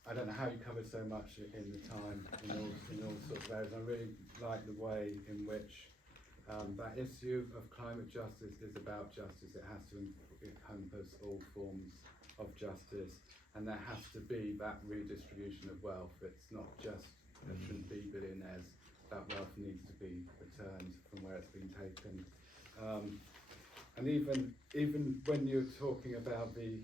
I don't know how you covered so much in the time, in all sorts of areas. I really like the way in which that issue of climate justice is about justice. It has to encompass all forms of justice, and there has to be that redistribution of wealth. It's not just, there shouldn't be billionaires. That wealth needs to be returned from where it's been taken. And even when you're talking about the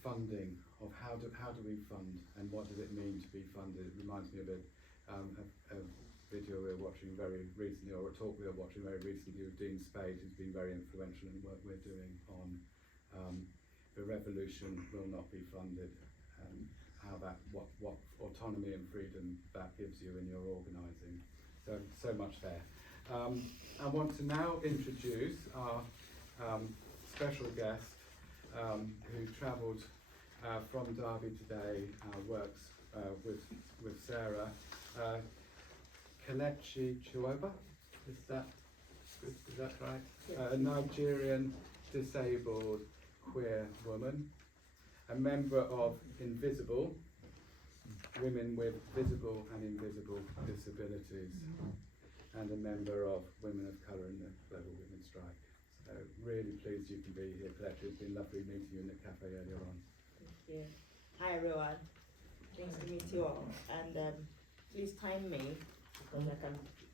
funding of how do we fund and what does it mean to be funded, it reminds me of a video we were watching very recently, or a talk we were watching very recently with Dean Spade, who's been very influential in the work we're doing on the revolution will not be funded, and how what autonomy and freedom that gives you in your organising. So much there. I want to now introduce our special guest who travelled from Derby today, works with Sara, Kelechi Chioba, is that right? A Nigerian disabled queer woman, a member of Invisible, Women with Visible and Invisible Disabilities, and a member of Women of Colour in the Global Women's Strike. So really pleased you can be here, Kelechi. It's been lovely meeting you in the cafe earlier on. Thank you. Hi everyone. Nice to meet you all. And please time me, because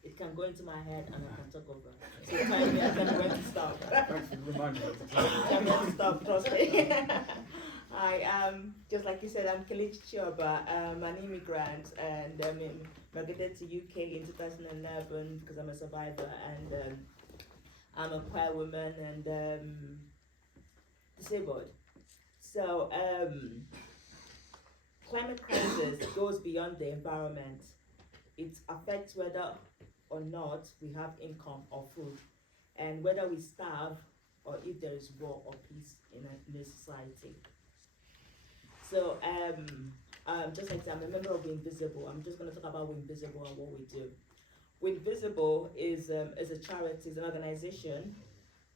it can go into my head and I can talk over. So time me, I can know when to stop. Thanks for reminding us to time. I know when to stop, trust me. Hi, just like you said, I'm Kelechi Chioba. I'm an immigrant, and I migrated to UK in 2011 because I'm a survivor, and I'm a queer woman and disabled. So climate crisis goes beyond the environment. It affects whether or not we have income or food, and whether we starve or if there is war or peace in a society. So just like I'm a member of WinVisible. I'm just going to talk about WinVisible and what we do. WinVisible is a charity, is an organization.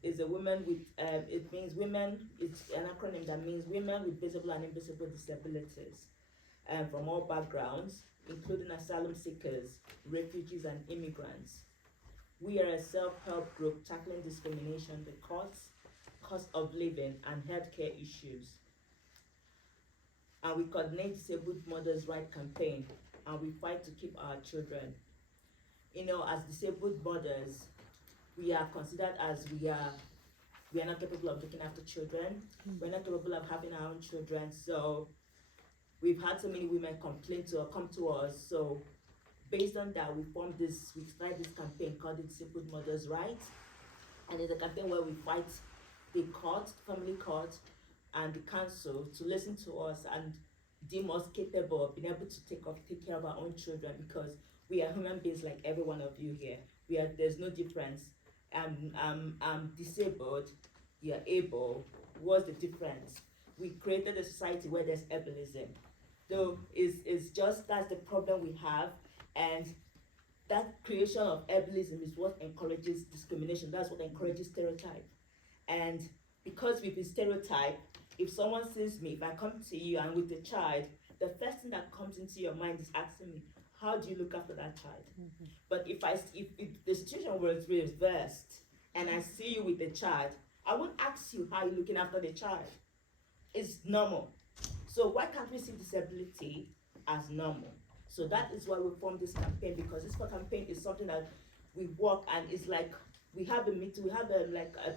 Is a women with it means women. It's an acronym that means women with visible and invisible disabilities, from all backgrounds, including asylum seekers, refugees, and immigrants. We are a self-help group tackling discrimination, the cost of living, and healthcare issues. And we coordinate Disabled Mothers' Right campaign, and we fight to keep our children. You know, as disabled mothers, we are considered as we are not capable of looking after children. We're not capable of having our own children. So we've had so many women complain to or come to us. So based on that, we started this campaign called the Disabled Mothers' Rights. And it's a campaign where we fight the court, family court, and the council to listen to us and deem us capable of being able to take care of our own children, because we are human beings like every one of you here. There's no difference. I'm disabled, you're able. What's the difference? We created a society where there's ableism. So it's just that's the problem we have, and that creation of ableism is what encourages discrimination. That's what encourages stereotype. And because we've been stereotyped, if someone sees me, if I come to you and with a child, the first thing that comes into your mind is asking me, how do you look after that child? Mm-hmm. But if the situation was reversed and I see you with a child, I won't ask you how you're looking after the child. It's normal. So why can't we see disability as normal? So that is why we formed this campaign, because this campaign is something that we work, and it's like we have a meeting, we have a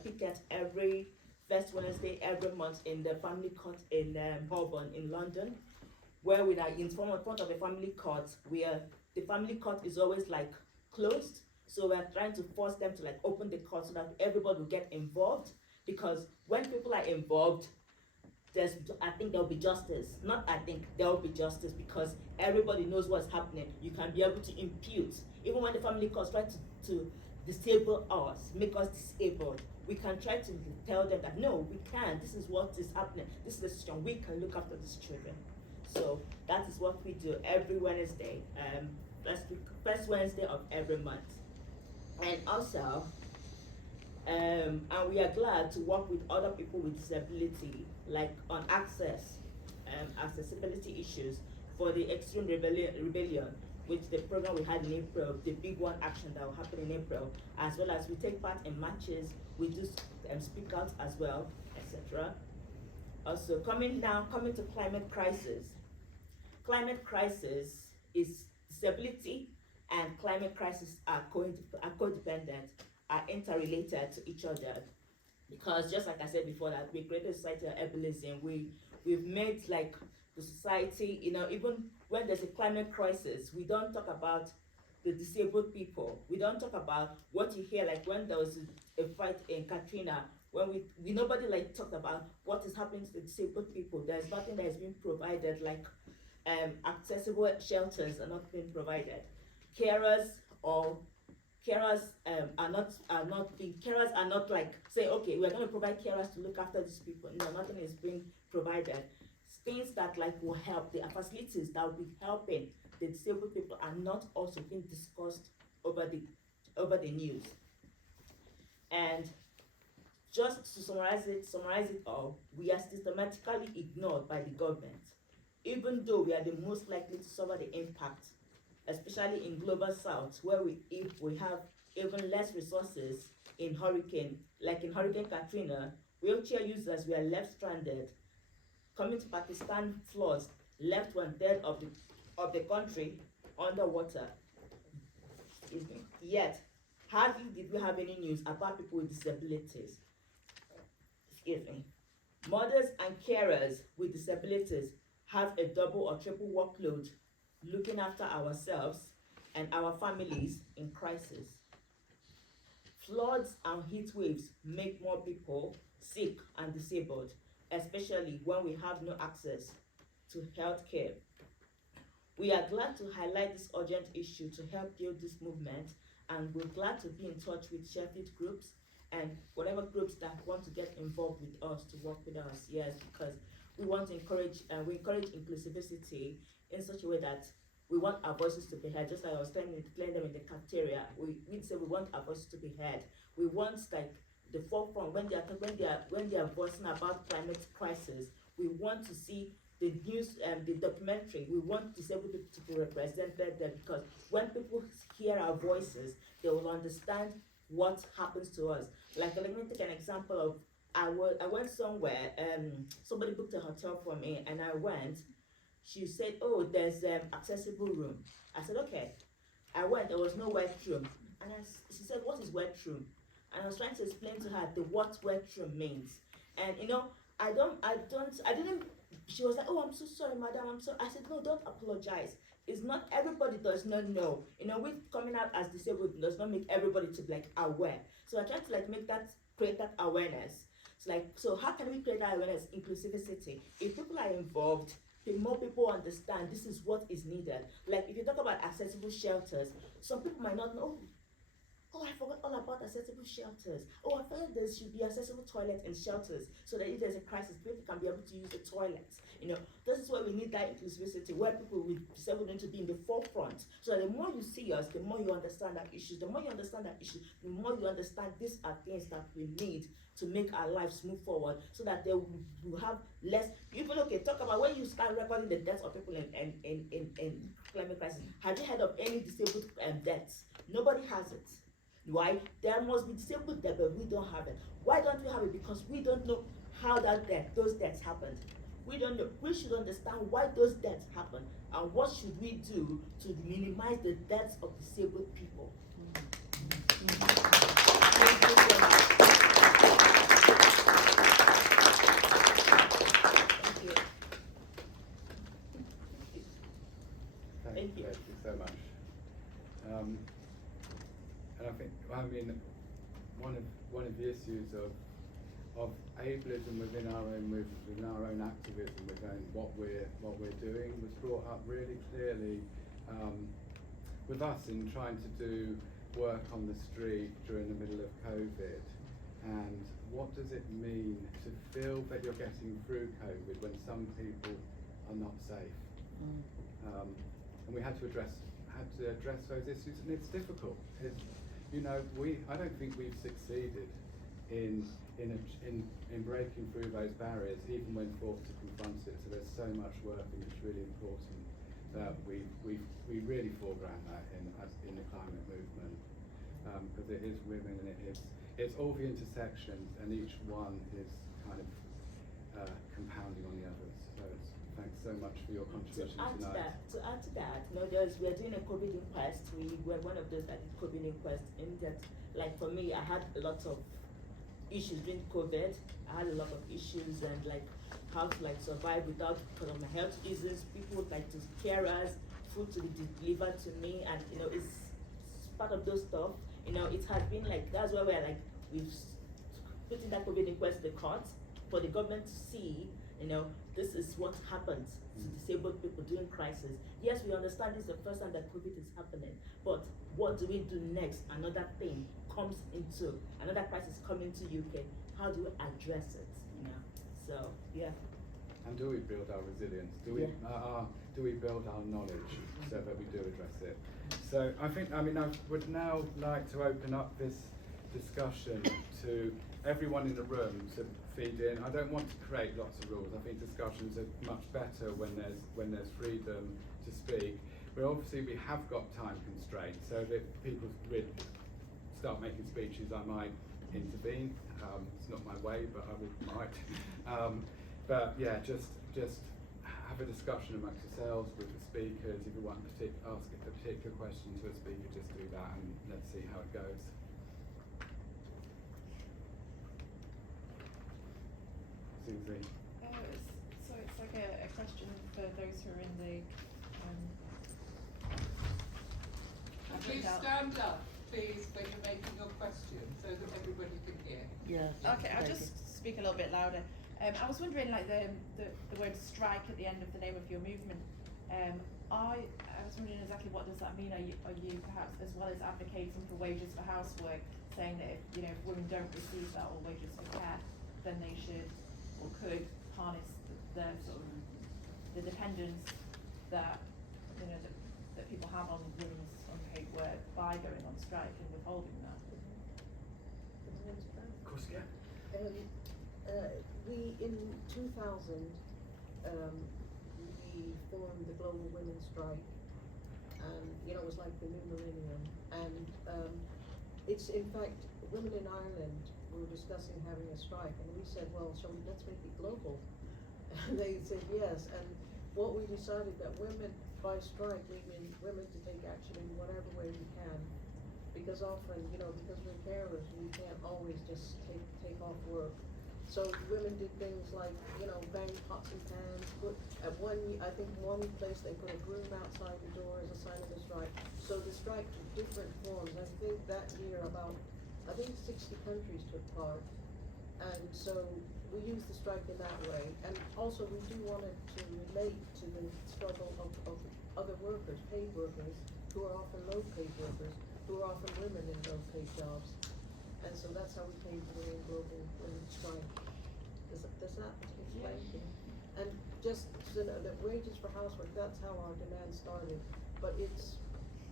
picket every first Wednesday every month in the family court in Holborn in London, where we are in front of the family court, where the family court is always like closed. So we're trying to force them to like open the court so that everybody will get involved, because when people are involved, I think there'll be justice. Not I think, there'll be justice, because everybody knows what's happening. You can be able to impute. Even when the family courts try to disable us, make us disabled, we can try to tell them that no, we can. This is what is happening. This is the situation. We can look after these children. So that is what we do every Wednesday, first Wednesday of every month. And also, and we are glad to work with other people with disability, like on accessibility issues for the Extreme Rebellion, which the program we had in April, the big one action that will happen in April, as well as we take part in matches, we do speak out as well, etc. Also, coming to climate crisis. Climate crisis is disability and climate crisis are codependent, are interrelated to each other. Because just like I said before, that we created a society of ableism, we've made like the society, even when there's a climate crisis, we don't talk about the disabled people. We don't talk about what you hear, like when there was a fight in Katrina, when nobody like talked about what is happening to the disabled people. There's nothing that is being provided, like accessible shelters are not being provided. Carers are not like say, okay, we're going to provide carers to look after these people. No, nothing is being provided. Things that like will help, the facilities that will be helping the disabled people are not also being discussed over the news. And just to summarize it all, we are systematically ignored by the government, even though we are the most likely to suffer the impact, especially in Global South, where we have even less resources in hurricane, like in Hurricane Katrina. Wheelchair users were left stranded. Coming to Pakistan floods left 1/3 of the country underwater. Excuse me. Yet, hardly did we have any news about people with disabilities. Excuse me. Mothers and carers with disabilities have a double or triple workload looking after ourselves and our families in crisis. Floods and heat waves make more people sick and disabled, especially when we have no access to health care. We are glad to highlight this urgent issue to help build this movement, and we're glad to be in touch with Sheffield groups and whatever groups that want to get involved with us to work with us, yes, because we want to encourage, we encourage inclusivity in such a way that we want our voices to be heard. Just like I was telling them in the cafeteria, we say we want our voices to be heard. We want like the forefront when they are voicing about climate crisis. We want to see the news, the documentary. We want disabled people to be represented there, because when people hear our voices, they will understand what happens to us. Like, let me take an example of I went somewhere. Somebody booked a hotel for me, and I went. She said, "Oh, there's accessible room." I said, "Okay." I went. There was no wet room, and she said, "What is wet room?" And I was trying to explain to her what wet room means. And you know, I didn't. She was like, "Oh, I'm so sorry, madam. I'm so." I said, "No, don't apologize. It's not everybody does not know. You know, with coming out as disabled does not make everybody to be like aware. So I tried to like create that awareness. It's like, so how can we create that awareness? Inclusivity. If people are involved, the more people understand this is what is needed. Like if you talk about accessible shelters, some people might not know. Oh, I forgot all about accessible shelters. Oh, I forgot there should be accessible toilets in shelters so that if there's a crisis, people can be able to use the toilets. You know, this is why we need that inclusivity, where people with disabled need to be in the forefront. So that the more you see us, the more you understand that issue. The more you understand that issue, the more you understand these are things that we need to make our lives move forward, so that they will have less. People, okay, talk about when you start recording the deaths of people in climate crisis. Have you heard of any disabled deaths? Nobody has it. Why? There must be disabled death, but we don't have it. Why don't we have it? Because we don't know how those deaths happened. We don't know. We should understand why those deaths happen, and what should we do to minimize the deaths of disabled people. Thank you so much. Thank you. Thank you so much. And I think, I mean, one of the issues of ableism within our own movement, within our own activism, within what we're doing, was brought up really clearly with us in trying to do work on the street during the middle of COVID. And what does it mean to feel that you're getting through COVID when some people are not safe? And we had to address those issues, and it's difficult. You know, I don't think we've succeeded in breaking through those barriers, even when forced to confront it. So there's so much work, and it's really important that we really foreground that in the climate movement, because it is women, and it's all the intersections, and each one is kind of compounding on the others. So thanks so much for your contribution tonight. To add to that, you know, we're doing a COVID inquest. We were one of those that did COVID inquest. In that, like for me, I had a lot of issues during COVID. I had a lot of issues, and like how to like survive without, because of my health issues. People like to carers, food to be delivered to me, and you know, it's part of those stuff. You know, it has been like, that's why we've put in that COVID inquest to the court for the government to see. You know, this is what happens to disabled people during crisis. Yes, we understand this is the first time that COVID is happening, but what do we do next? Another thing comes into, another crisis coming to UK. How do we address it? You know, so yeah. And do we build our resilience? Do we build our knowledge so that we do address it? So I would now like to open up this discussion to everyone in the room to feed in. I don't want to create lots of rules. I think discussions are much better when there's freedom to speak. But obviously we have got time constraints, so that people really start making speeches, I might intervene. It's not my way, but I might. But yeah, just have a discussion amongst yourselves with the speakers. If you want to ask a particular question to a speaker, just do that, and let's see how it goes. Susie. So it's like a question for those who are in the Please stand up. please, when you're making your question, so that everybody can hear. Yeah. Okay, I'll just speak a little bit louder. I was wondering, like the word strike at the end of the name of your movement. I was wondering exactly what does that mean? Are you perhaps, as well as advocating for wages for housework, saying that if women don't receive that or wages for care, then they should or could harness the sort of the dependence that that people have on women's unpaid work by going on strike and withholding that? Of course, yeah. We in 2000 we formed the Global Women's Strike, and it was like the new millennium. And it's in fact women in Ireland were discussing having a strike, and we said, well, let's make it global. And they said yes. And what we decided that women by strike, we mean women to take action in whatever way we can, because often because we're carers, we can't always just take off work. So women did things like, bang pots and pans, I think one place they put a broom outside the door as a sign of the strike. So the strike took different forms. I think that year 60 countries took part. And so we use the strike in that way. And also we do want it to relate to the struggle of other workers, paid workers, who are often low paid workers, who are often women in low paid jobs. And so that's how we came to the name Global Women's Strike. Does that explain? Yeah. And just so that wages for housework, that's how our demand started. But it's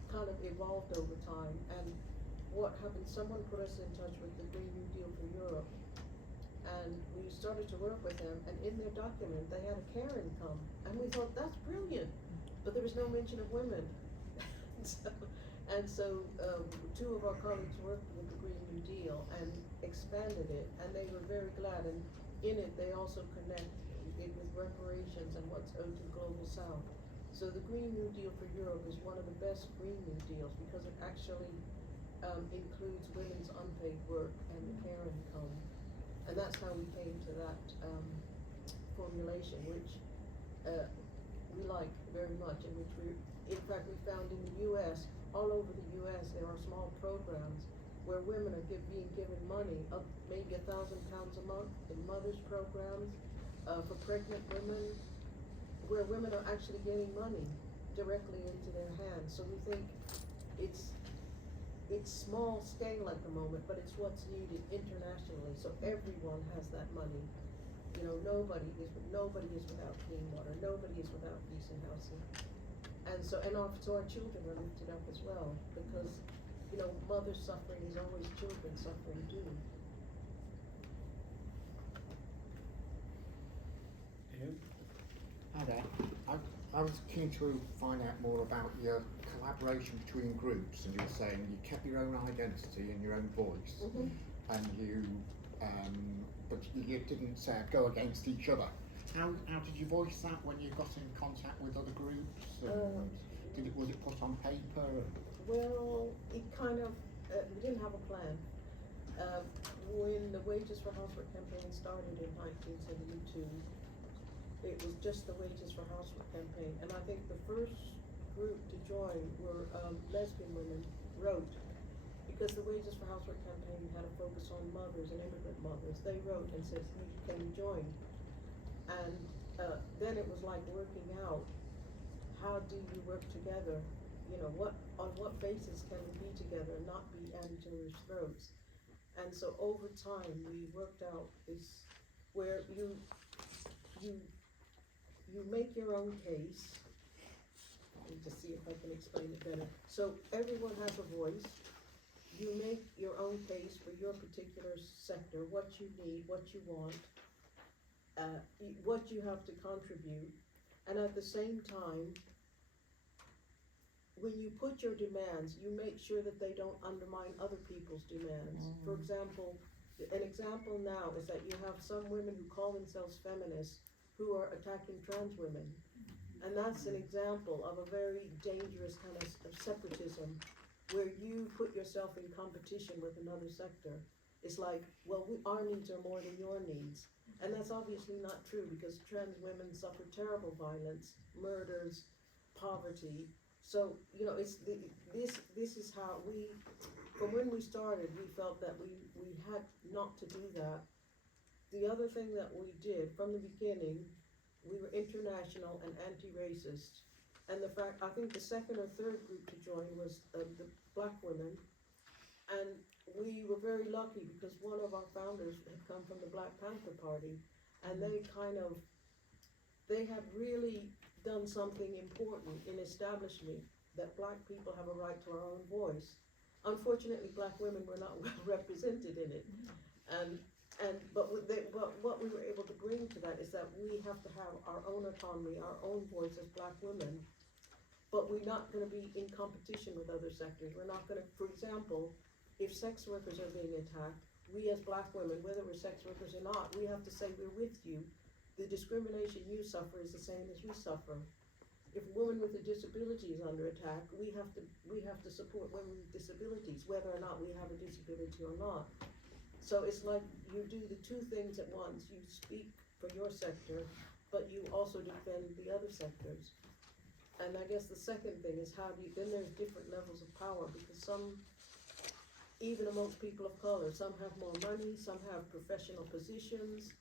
kind of evolved over time. And what happened, someone put us in touch with the Green New Deal for Europe. And we started to work with them, and in their document, they had a care income. And we thought, that's brilliant. But there was no mention of women. So two of our colleagues worked with the Green New Deal and expanded it, and they were very glad. And in it, they also connect it with reparations and what's owed to the Global South. So the Green New Deal for Europe is one of the best Green New Deals because it actually includes women's unpaid work and the care income. And that's how we came to that formulation, which we like very much, and which in fact, we found in the U.S., all over the U.S., there are small programs where women are being given money, up maybe £1,000 a month in mothers programs for pregnant women, where women are actually getting money directly into their hands. So we think it's small scale at the moment, but it's what's needed internationally. So everyone has that money. Nobody is without clean water. Nobody is without decent housing. And so our children are lifted up as well, because mother suffering is always children suffering too. Hi there. I was keen to find out more about your collaboration between groups, and you were saying you kept your own identity and your own voice, and but you didn't go against each other. How did you voice that when you got in contact with other groups? Was it put on paper? Well, it kind of, we didn't have a plan. When the Wages for Housework campaign started in 1972, it was just the Wages for Housework campaign. And I think the first group to join were lesbian women, wrote, because the Wages for Housework campaign had a focus on mothers and immigrant mothers. They wrote and said, can you join? And then it was like working out, how do you work together? On what basis can we be together and not be at each other's throats? And so over time, we worked out this, where you make your own case. Let me just see if I can explain it better. So everyone has a voice. You make your own case for your particular sector, what you need, what you want, what you have to contribute, and at the same time, when you put your demands, you make sure that they don't undermine other people's demands. For example, an example now is that you have some women who call themselves feminists who are attacking trans women. And that's an example of a very dangerous kind of separatism, where you put yourself in competition with another sector. It's like, well, our needs are more than your needs. And that's obviously not true, because trans women suffer terrible violence, murders, poverty, So, you know, this is how from when we started, we felt that we had not to do that. The other thing that we did from the beginning, we were international and anti-racist. And the fact, I think the second or third group to join was the Black women. And we were very lucky because one of our founders had come from the Black Panther Party, and they had really done something important in establishing that Black people have a right to our own voice. Unfortunately, Black women were not well represented in it, but what we were able to bring to that is that we have to have our own autonomy, our own voice as Black women, but we're not going to be in competition with other sectors. We're not going to, for example, if sex workers are being attacked, we as Black women, whether we're sex workers or not, we have to say we're with you. The discrimination you suffer is the same as we suffer. If a woman with a disability is under attack, we have to support women with disabilities, whether or not we have a disability or not. So it's like you do the two things at once. You speak for your sector, but you also defend the other sectors. And I guess the second thing is then there's different levels of power, because some, even amongst people of color, some have more money, some have professional positions,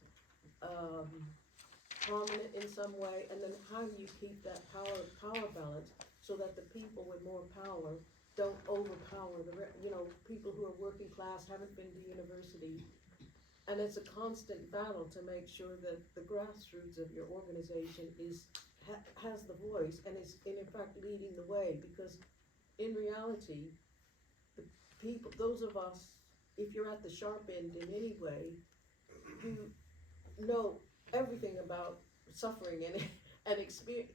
prominent in some way, and then how do you keep that power balance so that the people with more power don't overpower people who are working class, haven't been to university. And it's a constant battle to make sure that the grassroots of your organization has the voice and is in fact leading the way, because in reality, the people, those of us, if you're at the sharp end in any way, who know everything about suffering and experience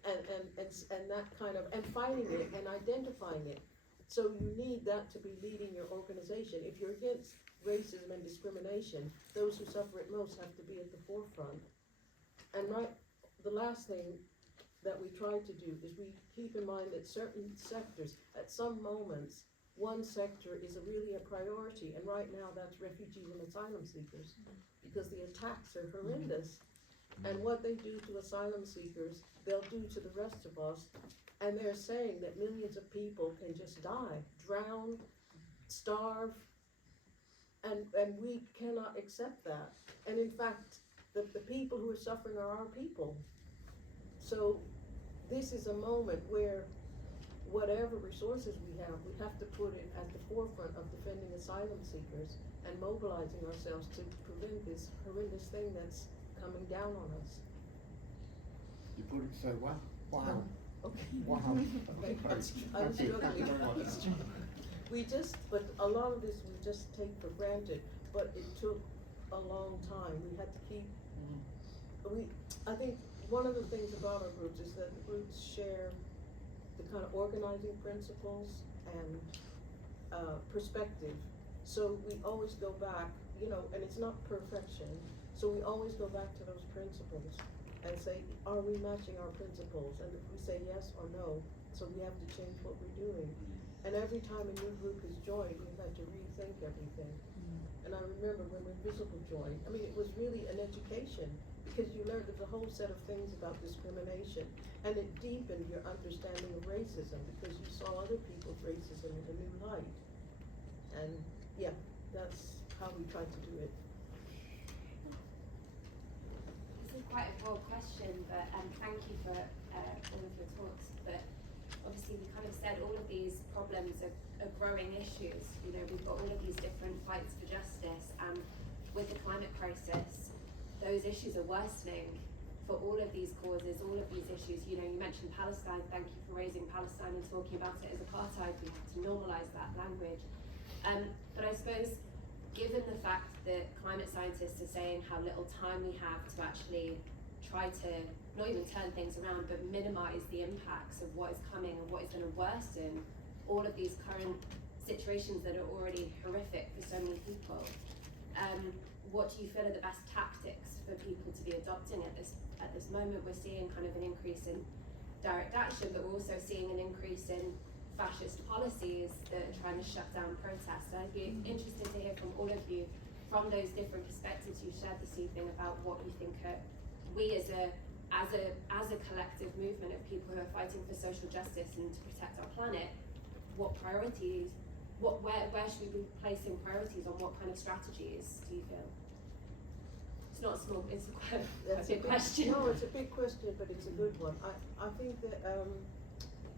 and that kind of, and fighting it and identifying it. So you need that to be leading your organization. If you're against racism and discrimination, those who suffer it most have to be at the forefront. And the last thing that we try to do is we keep in mind that certain sectors, at some moments, one sector is really a priority, and right now that's refugees and asylum seekers, because the attacks are horrendous. And what they do to asylum seekers, they'll do to the rest of us. And they're saying that millions of people can just die, drown, starve, and we cannot accept that. And in fact, the people who are suffering are our people. So this is a moment where whatever resources we have to put it at the forefront of defending asylum seekers and mobilizing ourselves to prevent this horrendous thing that's coming down on us. You put it so well. Wow. Okay. Wow. Okay. I'm struggling. But a lot of this we just take for granted, but it took a long time. We had to keep, I think one of the things about our groups is that the groups share the kind of organizing principles and perspective. So we always go back, and it's not perfection, so we always go back to those principles and say, are we matching our principles? And if we say yes or no, so we have to change what we're doing. And every time a new group is joined, we've had to rethink everything. And I remember when WinVisible joined, it was really an education, because you learned a whole set of things about discrimination, and it deepened your understanding of racism, because you saw other people's racism in a new light. And yeah, that's how we tried to do it. This is quite a broad question, but thank you for all of your talks. But obviously, we kind of said all of these problems are growing issues. We've got all of these different fights for justice, and with the climate crisis, those issues are worsening for all of these causes, all of these issues. You mentioned Palestine. Thank you for raising Palestine and talking about it as apartheid. We have to normalise that language. But I suppose, given the fact that climate scientists are saying how little time we have to actually try to not even turn things around, but minimise the impacts of what is coming and what is going to worsen all of these current situations that are already horrific for so many people, what do you feel are the best tactics for people to be adopting at this moment? We're seeing kind of an increase in direct action, but we're also seeing an increase in fascist policies that are trying to shut down protests. So I'd be interested to hear from all of you, from those different perspectives you shared this evening, about what you think we as a as a collective movement of people who are fighting for social justice and to protect our planet, what priorities, where should we be placing priorities on what kind of strategies, do you feel? It's not a small, it's quite a big question. No, it's a big question, but it's a good one. I think that,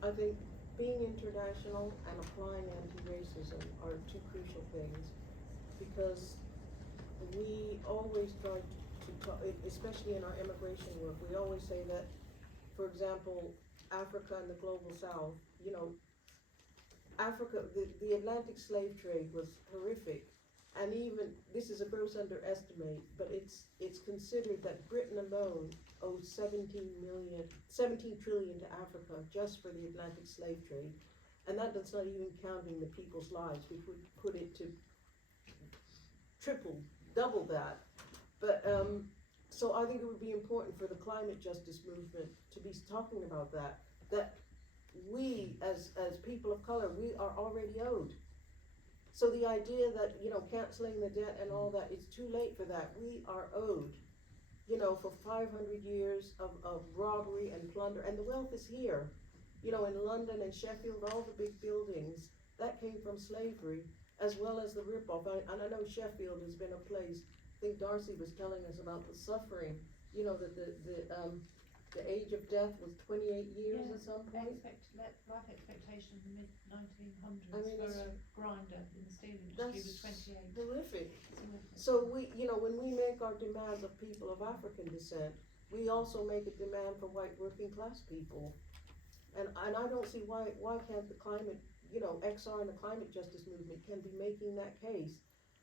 I think being international and applying anti-racism are two crucial things, because we always try to talk, especially in our immigration work, we always say that, for example, Africa and the global south, you know, Africa, the Atlantic slave trade was horrific. And even, this is a gross underestimate, but it's considered that Britain alone owes 17 trillion to Africa just for the Atlantic slave trade. And that's not even counting the people's lives, which would put it to triple, double that. But, so I think it would be important for the climate justice movement to be talking about that we, as people of color, we are already owed. So the idea that, you know, canceling the debt and all that, it's too late for that. We are owed, you know, for 500 years of robbery and plunder, and the wealth is here. You know, in London and Sheffield, all the big buildings, that came from slavery, as well as the ripoff. And I know Sheffield has been a place, I think Darcy was telling us about the suffering, you know, that the age of death was 28 years at some point. Life expectation in the mid-1900s I mean, for a grinder in the steel industry was 28. Horrific. It's horrific. So we, you know, when we make our demands of people of African descent, we also make a demand for white working class people. And I don't see why can't the climate, you know, XR and the climate justice movement can be making that case.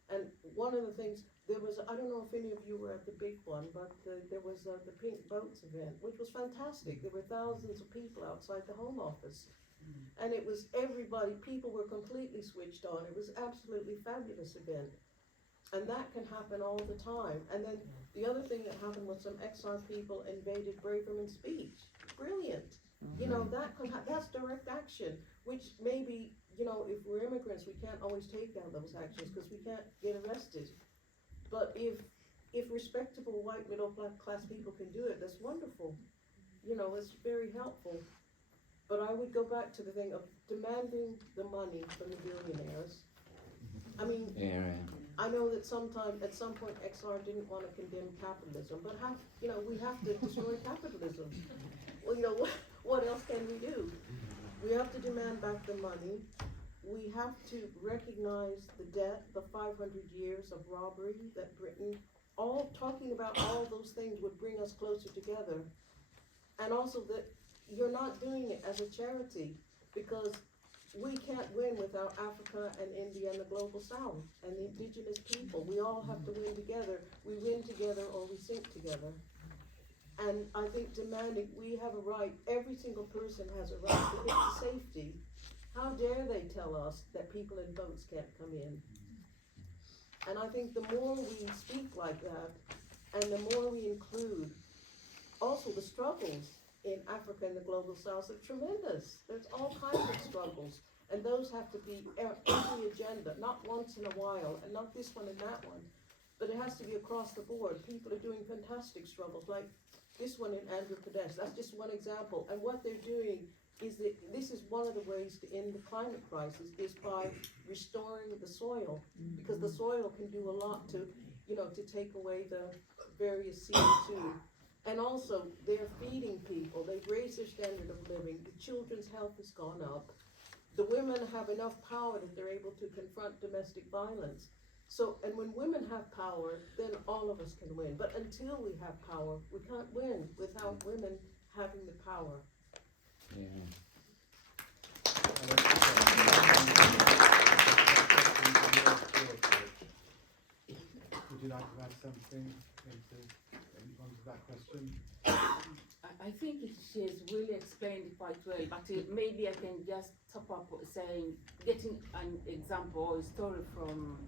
And one of the things, there was, I don't know if any of you were at the big one, but there was the Pink Boats event, which was fantastic. There were thousands of people outside the Home Office. And it was everybody, people were completely switched on. It was absolutely fabulous event. And that can happen all the time. And then the other thing that happened was some XR people invaded Braverman Speech. Brilliant. You know, that's direct action, which maybe, you know, if we're immigrants, we can't always take those actions because we can't get arrested. But if respectable white middle class people can do it, that's wonderful. You know, it's very helpful. But I would go back to the thing of demanding the money from the billionaires. I mean, I know that at some point XR didn't want to condemn capitalism, but you know, we have to destroy capitalism. Well, you know, what else can we do? We have to demand back the money. We have to recognize the debt, the 500 years of robbery that Britain, all talking about all those things would bring us closer together. And also that you're not doing it as a charity, because we can't win without Africa and India and the global south and the indigenous people. We all have to win together. We win together or we sink together. And I think demanding, we have a right, every single person has a right to get to safety. How dare they tell us that people in boats can't come in? And I think the more we speak like that, and the more we include also the struggles in Africa and the global south are tremendous. There's all kinds of struggles, and those have to be on the agenda, not once in a while, and not this one and that one, but it has to be across the board. People are doing fantastic struggles, like this one in Andhra Pradesh. That's just one example. And what they're doing is that this is one of the ways to end the climate crisis is by restoring the soil, because the soil can do a lot to, you know, to take away the various CO2. And also, they're feeding people. They've raised their standard of living. The children's health has gone up. The women have enough power that they're able to confront domestic violence. So, and when women have power, then all of us can win. But until we have power, we can't win without women having the power. Would you like to add something into that question? I think she has really explained it quite well, but maybe I can just top up saying, getting an example or a story from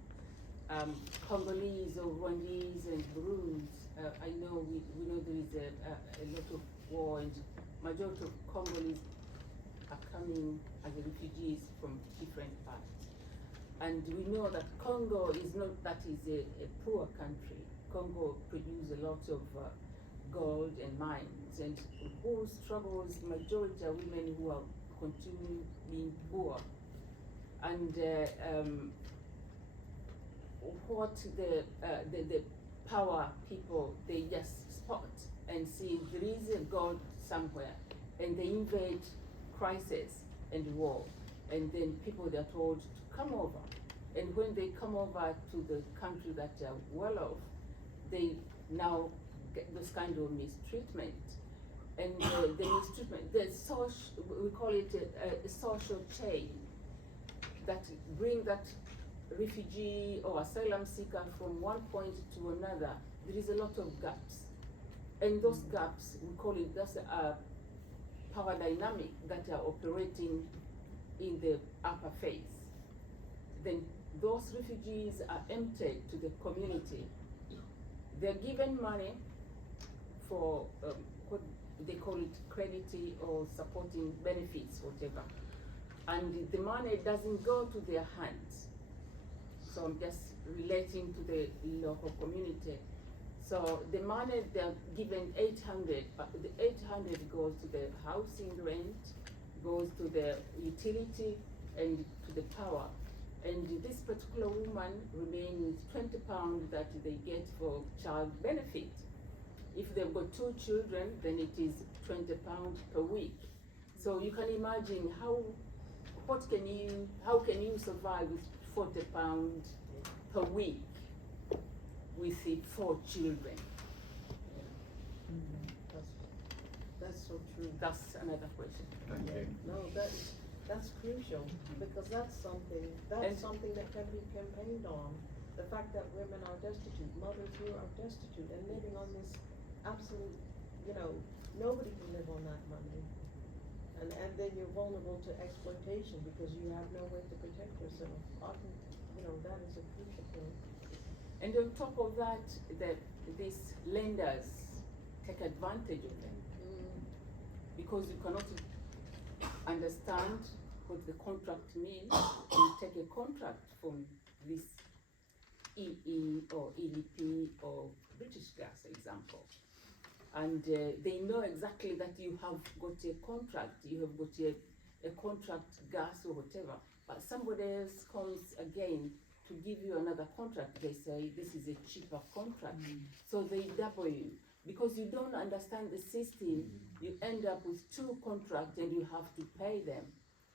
Congolese or Rwandese and Burundi's. I know we know there is a lot of war, and majority of Congolese are coming as refugees from different parts. And we know that Congo is not, that is a poor country. Congo produces a lot of gold and mines, and who struggles, majority are women who are continuing being poor. And what the power people, they just spot and see there is a God somewhere, and they invade crisis and war, and then people they're told to come over. And when they come over to the country that they are well off, they now get this kind of mistreatment. And the mistreatment, we call it a social chain that bring that refugee or asylum seeker from one point to another. There is a lot of gaps. And those gaps, we call it, that's a power dynamic that are operating in the upper phase. Then those refugees are emptied to the community. They're given money for what they call it crediting or supporting benefits, whatever. And the money doesn't go to their hands. So I'm just relating to the local community. So the money they're given 800, but the 800 goes to the housing rent, goes to the utility and to the power. And this particular woman remains £20 that they get for child benefit. If they've got 2 children, then it is £20 per week. So you can imagine how can you survive with £40 per week with 4 children? That's so true. That's another question. Thank you. No, that's crucial, because that's something that can be campaigned on. The fact that women are destitute, mothers who are destitute and living on this absolute, nobody can live on that money. And then you're vulnerable to exploitation because you have no way to protect yourself. Often, that is a crucial point. And on top of that, these lenders take advantage of them because you cannot understand what the contract means. You take a contract from this EE or EDP or British Gas example, and they know exactly that you have got a contract, you have got a contract gas or whatever, but somebody else comes again to give you another contract. They say this is a cheaper contract, so they double you. Because you don't understand the system, you end up with 2 contracts and you have to pay them.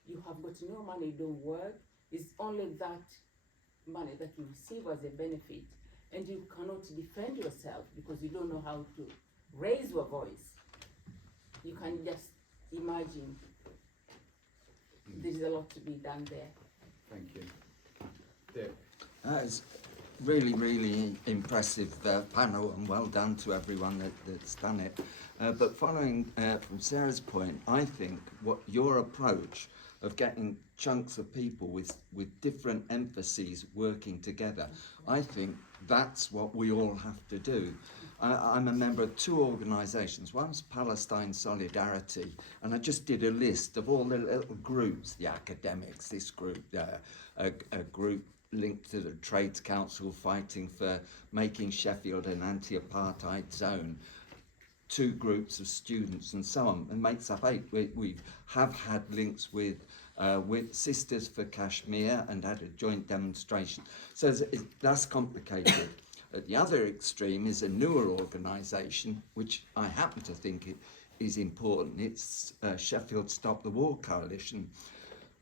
You have got no money, don't work. It's only that money that you receive as a benefit, and you cannot defend yourself because you don't know how to raise your voice. You can just imagine there's a lot to be done there. Thank you. Dick. It's really, really impressive panel, and well done to everyone that's done it. But following from Sarah's point, I think what your approach of getting chunks of people with different emphases working together, I think that's what we all have to do. I'm a member of 2 organisations. One's Palestine Solidarity, and I just did a list of all the little groups, the academics, this group, a group linked to the Trades Council fighting for making Sheffield an anti-apartheid zone, 2 groups of students and so on, and makes up 8. We have had links with Sisters for Kashmir and had a joint demonstration. So that's complicated. At the other extreme is a newer organisation, which I happen to think is important. It's Sheffield Stop the War Coalition.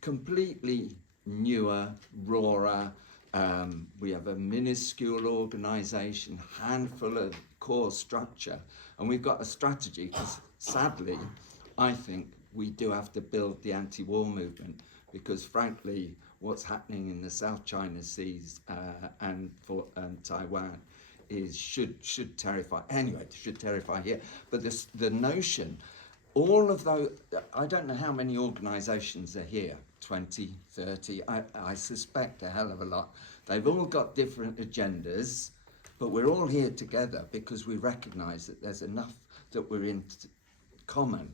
Completely newer, rawer. We have a minuscule organisation, handful of core structure, and we've got a strategy because sadly, I think we do have to build the anti-war movement because frankly, what's happening in the South China Seas and Taiwan should terrify. Anyway, it should terrify here. But the notion, all of those, I don't know how many organisations are here. 20, 30, I suspect a hell of a lot. They've all got different agendas, but we're all here together because we recognise that there's enough that we're in common.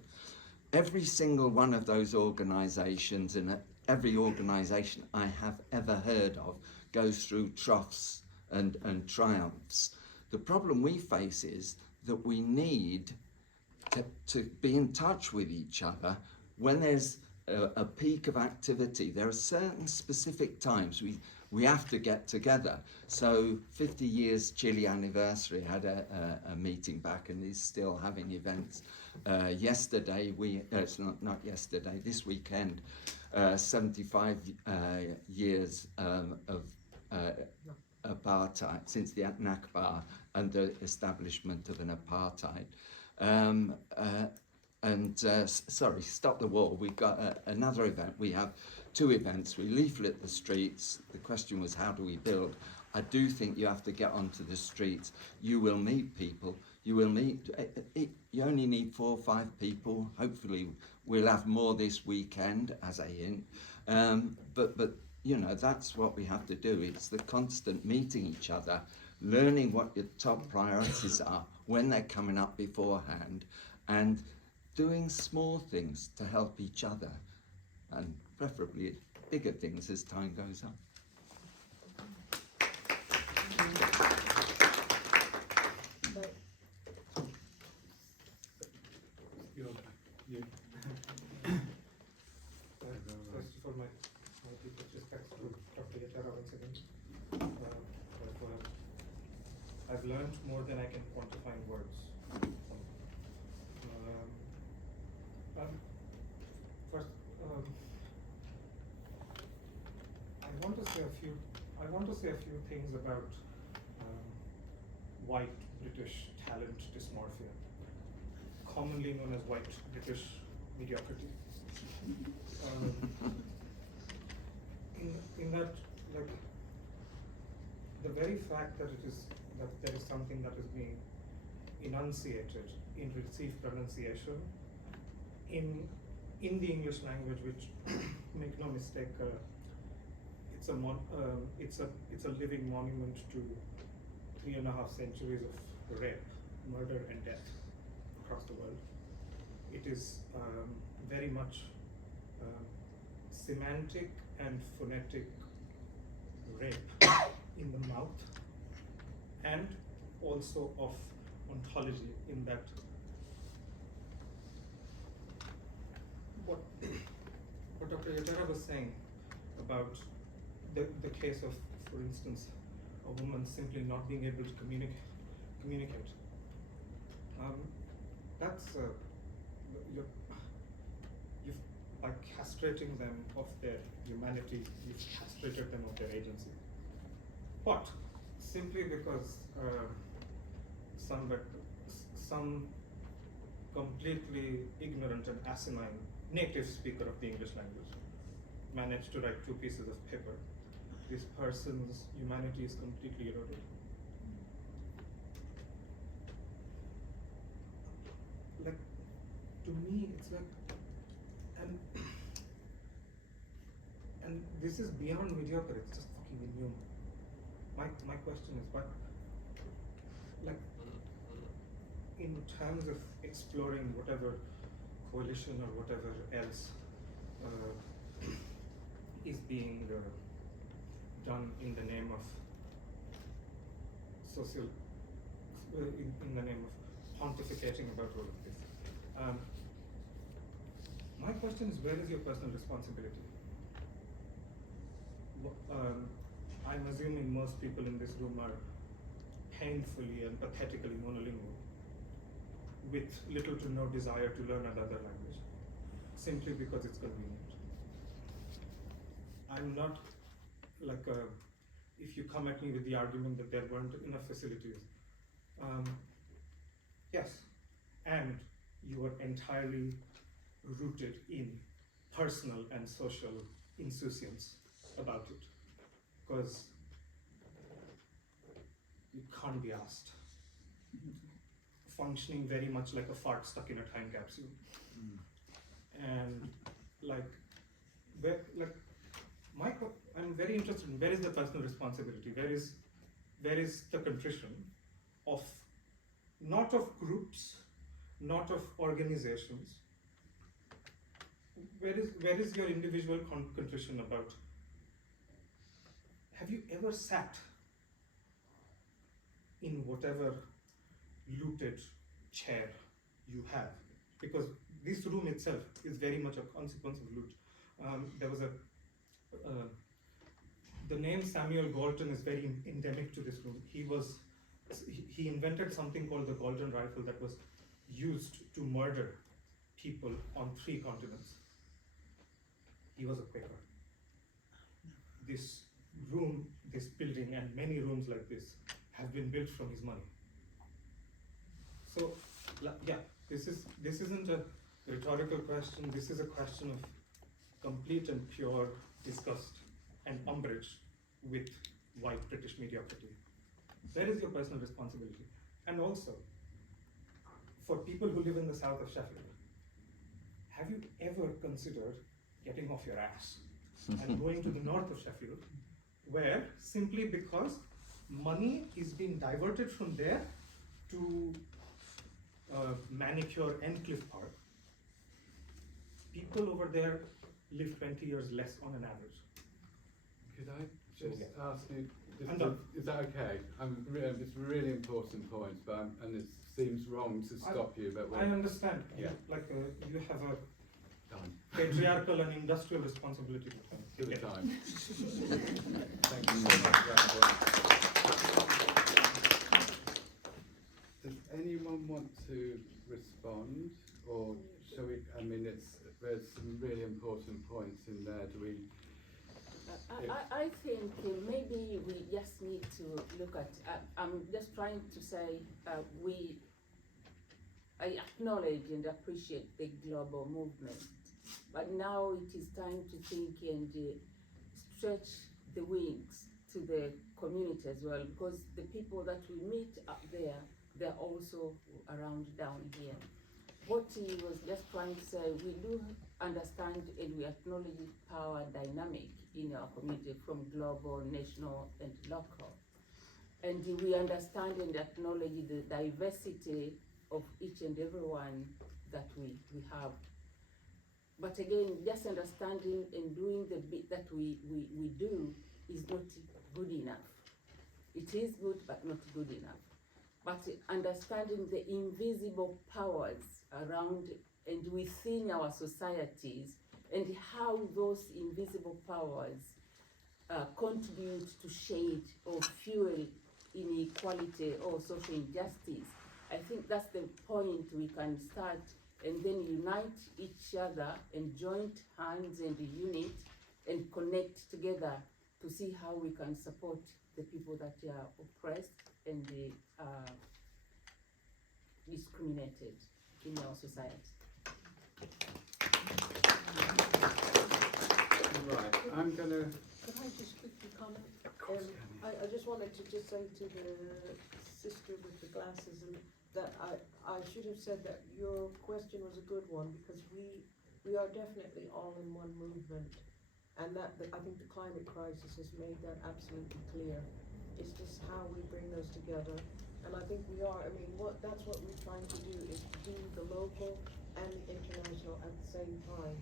Every single one of those organisations and every organisation I have ever heard of goes through troughs and triumphs. The problem we face is that we need to be in touch with each other when there's a peak of activity. There are certain specific times we have to get together. So 50 years Chile anniversary had a meeting back and is still having events. Yesterday, it's not yesterday, this weekend, 75 years of apartheid, since the Nakba and the establishment of an apartheid. Sorry, stop the war. We've got another event. We have 2 events. We leaflet the streets. The question was, how do we build? I do think you have to get onto the streets. You will meet people. You will meet, you only need 4 or 5 people. Hopefully we'll have more this weekend, as a hint. But you know, that's what we have to do. It's the constant meeting each other, learning what your top priorities are when they're coming up beforehand, and doing small things to help each other, and preferably bigger things as time goes on. First of all, my deepest respects to Dr. Yatera once again. I've learned more than I can quantify in words. First, I want to say a few things about white British talent dysmorphia, commonly known as white British mediocrity. In that, like, the very fact that there is something that is being enunciated in received pronunciation in the English language, which make no mistake, it's a living monument to 3.5 centuries of rape, murder, and death across the world. It is very much semantic and phonetic rape in the mouth, and also of ontology, in that what Dr. Yatera was saying about the case of, for instance, a woman simply not being able to communicate. That's by castrating them of their humanity, you've castrated them of their agency. But simply because some completely ignorant and asinine native speaker of the English language managed to write 2 pieces of paper, this person's humanity is completely eroded. Like, to me, it's like, and this is beyond mediocre, it's just fucking inhuman. My question is, but, like, in terms of exploring whatever coalition or whatever else is being done in the name of in the name of pontificating about all of this. My question is, where is your personal responsibility? I'm assuming most people in this room are painfully and pathetically monolingual, with little to no desire to learn another language, simply because it's convenient. I'm not like if you come at me with the argument that there weren't enough facilities, yes, and you are entirely rooted in personal and social insouciance about it, because you can't be asked. Functioning very much like a fart stuck in a time capsule. And I'm very interested in, where is the personal responsibility? Where is the contrition of, not of groups, not of organizations? Where is your individual contrition about? Have you ever sat in whatever looted chair you have, because this room itself is very much a consequence of loot. There was the name Samuel Galton is very endemic to this room. He invented something called the Galton rifle that was used to murder people on 3 continents. He was a Quaker. This room, this building, and many rooms like this have been built from his money. So, yeah, this isn't a rhetorical question. This is a question of complete and pure disgust and umbrage with white British mediocrity. Where is your personal responsibility? And also, for people who live in the south of Sheffield, have you ever considered getting off your ass and going to the north of Sheffield, where simply because money is being diverted from there to manicure Endcliffe Park, people over there live 20 years less on an average. Could I just ask you, I'm done. is that okay? It's a really important point, but and it seems wrong to stop you, but I understand. Yeah. You have a Done. patriarchal and industrial responsibility To the Yeah. time. Thank you so much for that point. Does anyone want to respond, or shall we? I mean, there's some really important points in there. Do we? I think maybe we just need to look at, I'm just trying to say, I acknowledge and appreciate the global movement, but now it is time to think and stretch the wings to the community as well, because the people that we meet up there, they're also around down here. What he was just trying to say, we do understand and we acknowledge power dynamic in our community from global, national, and local. And we understand and acknowledge the diversity of each and every one that we have. But again, just understanding and doing the bit that we do is not good enough. It is good, but not good enough. But understanding the invisible powers around and within our societies, and how those invisible powers contribute to shade or fuel inequality or social injustice. I think that's the point we can start, and then unite each other and join hands and unit and connect together to see how we can support the people that are oppressed and discriminated in our society. Right. I'm gonna. Could I just quickly comment? Of course, I just wanted to just say to the sister with the glasses and that I should have said that your question was a good one, because we are definitely all in one movement, and I think the climate crisis has made that absolutely clear. It's just how we bring those together, and I think we are. I mean, that's what we're trying to do, is do the local and the international at the same time.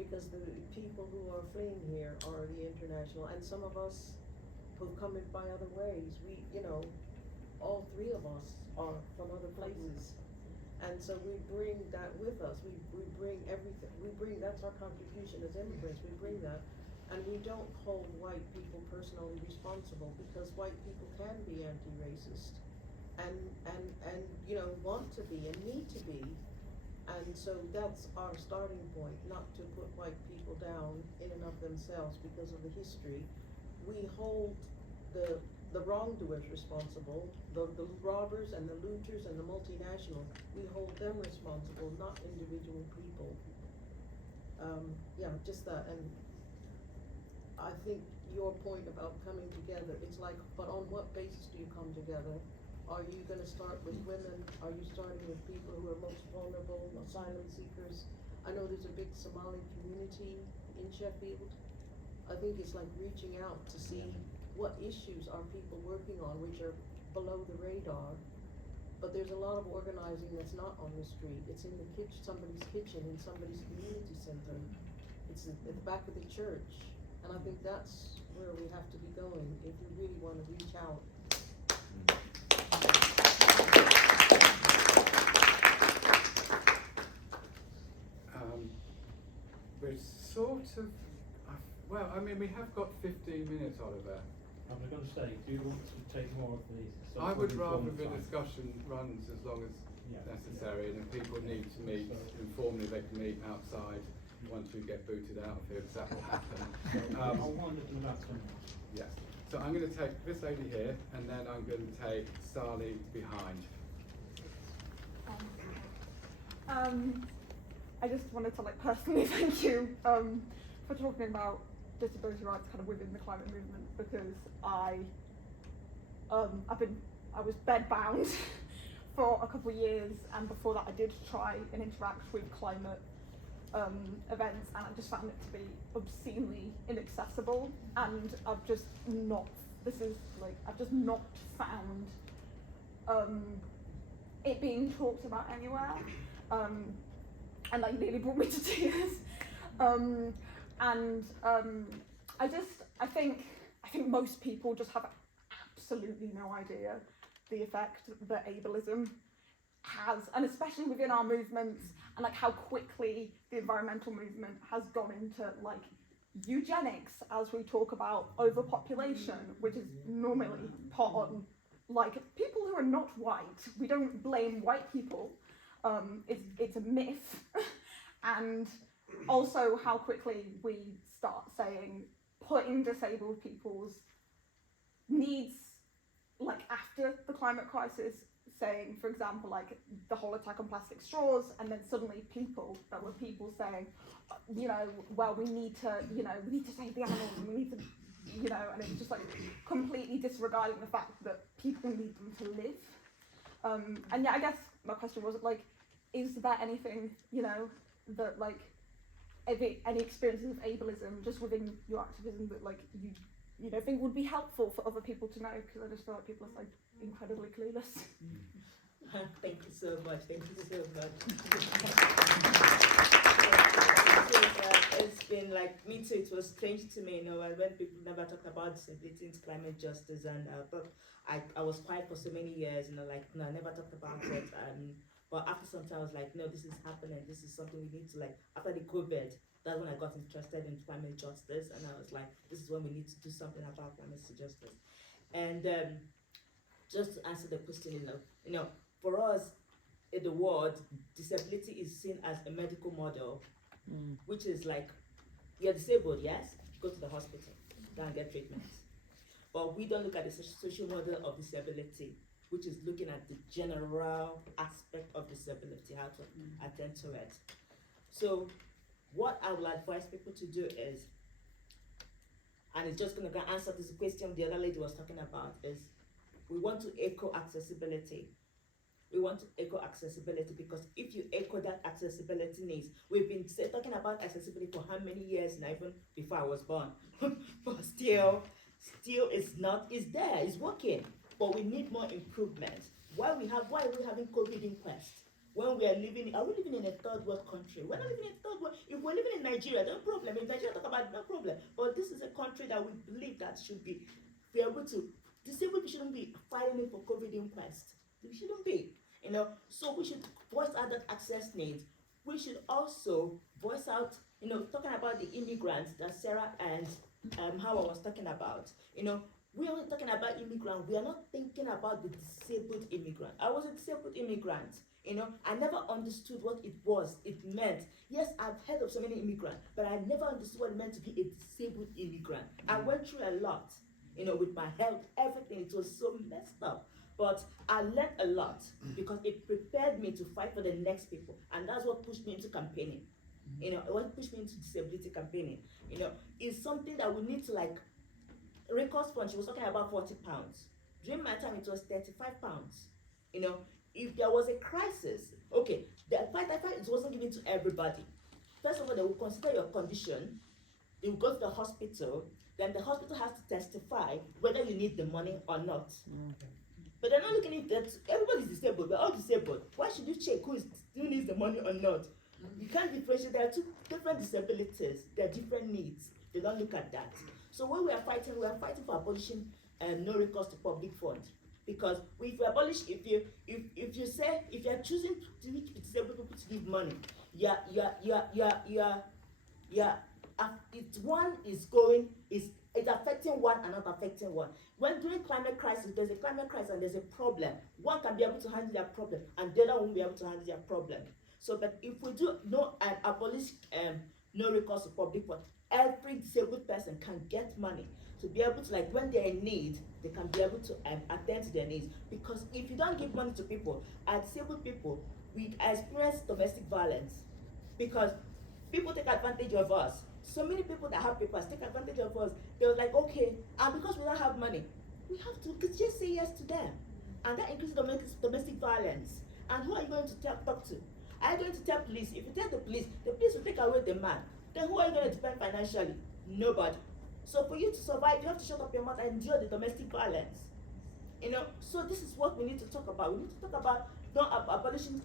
Because the people who are fleeing here are the international, and some of us who've come in by other ways. All 3 of us are from other places, and so we bring that with us. We bring everything. That's our contribution as immigrants. We bring that, and we don't hold white people personally responsible, because white people can be anti-racist, and want to be and need to be. And so that's our starting point, not to put white people down in and of themselves because of the history. We hold the wrongdoers responsible, the robbers and the looters and the multinationals. We hold them responsible, not individual people. Just that. And I think your point about coming together, it's like, but on what basis do you come together? Are you going to start with women? Are you starting with people who are most vulnerable, asylum seekers? I know there's a big Somali community in Sheffield. I think it's like reaching out to see what issues are people working on, which are below the radar. But there's a lot of organizing that's not on the street. It's in the kitchen, somebody's kitchen, in somebody's community center. It's at the back of the church. And I think that's where we have to be going if we really want to reach out. of, well, I mean, we have got 15 minutes, Oliver. I was going to say, do you want to take more of these? I would rather the discussion runs as long as Yeah. necessary, and if people need to meet informally, they can meet outside once we get booted out of here, because that will happen. I'll wind it in about 10 minutes. Yes. So I'm going to take this lady here, and then I'm going to take Sally behind. I just wanted to personally thank you for talking about disability rights kind of within the climate movement, because I was bedbound for a couple of years, and before that I did try and interact with climate events, and I just found it to be obscenely inaccessible, and I've just not found it being talked about anywhere, and nearly brought me to tears. I think most people just have absolutely no idea the effect that ableism has, and especially within our movements, and how quickly the environmental movement has gone into eugenics, as we talk about overpopulation, which is normally put on people who are not white. We don't blame white people. It's a myth. And also how quickly we start saying, putting disabled people's needs after the climate crisis, saying, for example, the whole attack on plastic straws, and then suddenly people saying, well, we need to save the animals, and we need to, and it's just completely disregarding the fact that people need them to live. And yeah, I guess my question was is there anything, that any experiences of ableism just within your activism that you think would be helpful for other people to know? Because I just feel like people are incredibly clueless. Thank you so much. It's been me too. It was strange to me, when people never talk about disability and climate justice, and I was quiet for so many years, no, I never talked about it. But after some time, I was no, this is happening. This is something we need to after the COVID. That's when I got interested in climate justice, and I was this is when we need to do something about climate justice. And just to answer the question, for us in the world, disability is seen as a medical model, which is you're disabled, yes, go to the hospital, go and get treatment. But we don't look at the social model of disability, which is looking at the general aspect of disability, how to attend to it. So what I will advise people to do is, and it's just going to answer this question the other lady was talking about, is we want to echo accessibility. We want to echo accessibility, because if you echo that accessibility needs, we've been talking about accessibility for how many years now, even before I was born. But still it's there, it's working. But we need more improvement. Why are we having COVID inquest? When are we living in a third world country? We're not living in a third world. If we're living in Nigeria, no problem. In Nigeria, talk about no problem. But this is a country that we believe that should be able to, disabled people shouldn't be filing for COVID inquest. We shouldn't be, So we should voice out that access needs. We should also voice out, talking about the immigrants that Sara and Hawa was talking about. We are talking about immigrants. We are not thinking about the disabled immigrant. I was a disabled immigrant. I never understood what it meant. Yes, I've heard of so many immigrants, but I never understood what it meant to be a disabled immigrant. I went through a lot, with my health, everything. It was so messed up. But I learned a lot because it prepared me to fight for the next people. And that's what pushed me into campaigning. What pushed me into disability campaigning. Is something that we need to recourse fund. She was talking about £40. During my time, it was £35. If there was a crisis, okay, the fight it wasn't given to everybody. First of all, they will consider your condition. They will go to the hospital. Then the hospital has to testify whether you need the money or not. But they're not looking at that. Everybody's disabled. We're all disabled. Why should you check who needs the money or not? You can't differentiate. There are two different disabilities. There are different needs. They don't look at that. So when we are fighting for abolishing no recourse to public fund. Because if you abolish, if you're choosing to reach disabled people to give money, you're one is going, it's affecting one and not affecting one. When during climate crisis, there's a climate crisis and there's a problem, one can be able to handle their problem and the other won't be able to handle their problem. So, but if we do abolish no recourse to public fund, every disabled person can get money to be able to, like, when they're in need, they can be able to attend to their needs. Because if you don't give money to people, as disabled people, we experience domestic violence because people take advantage of us. So many people that have papers take advantage of us. They're like, okay, and because we don't have money, we have to just say yes to them. And that increases domestic violence. And who are you going to talk to? Are you going to tell police? If you tell the police will take away the man. Then who are you going to depend financially? Nobody. So for you to survive, you have to shut up your mouth and endure the domestic violence. You know, so this is what we need to talk about. We need to talk about not abolishing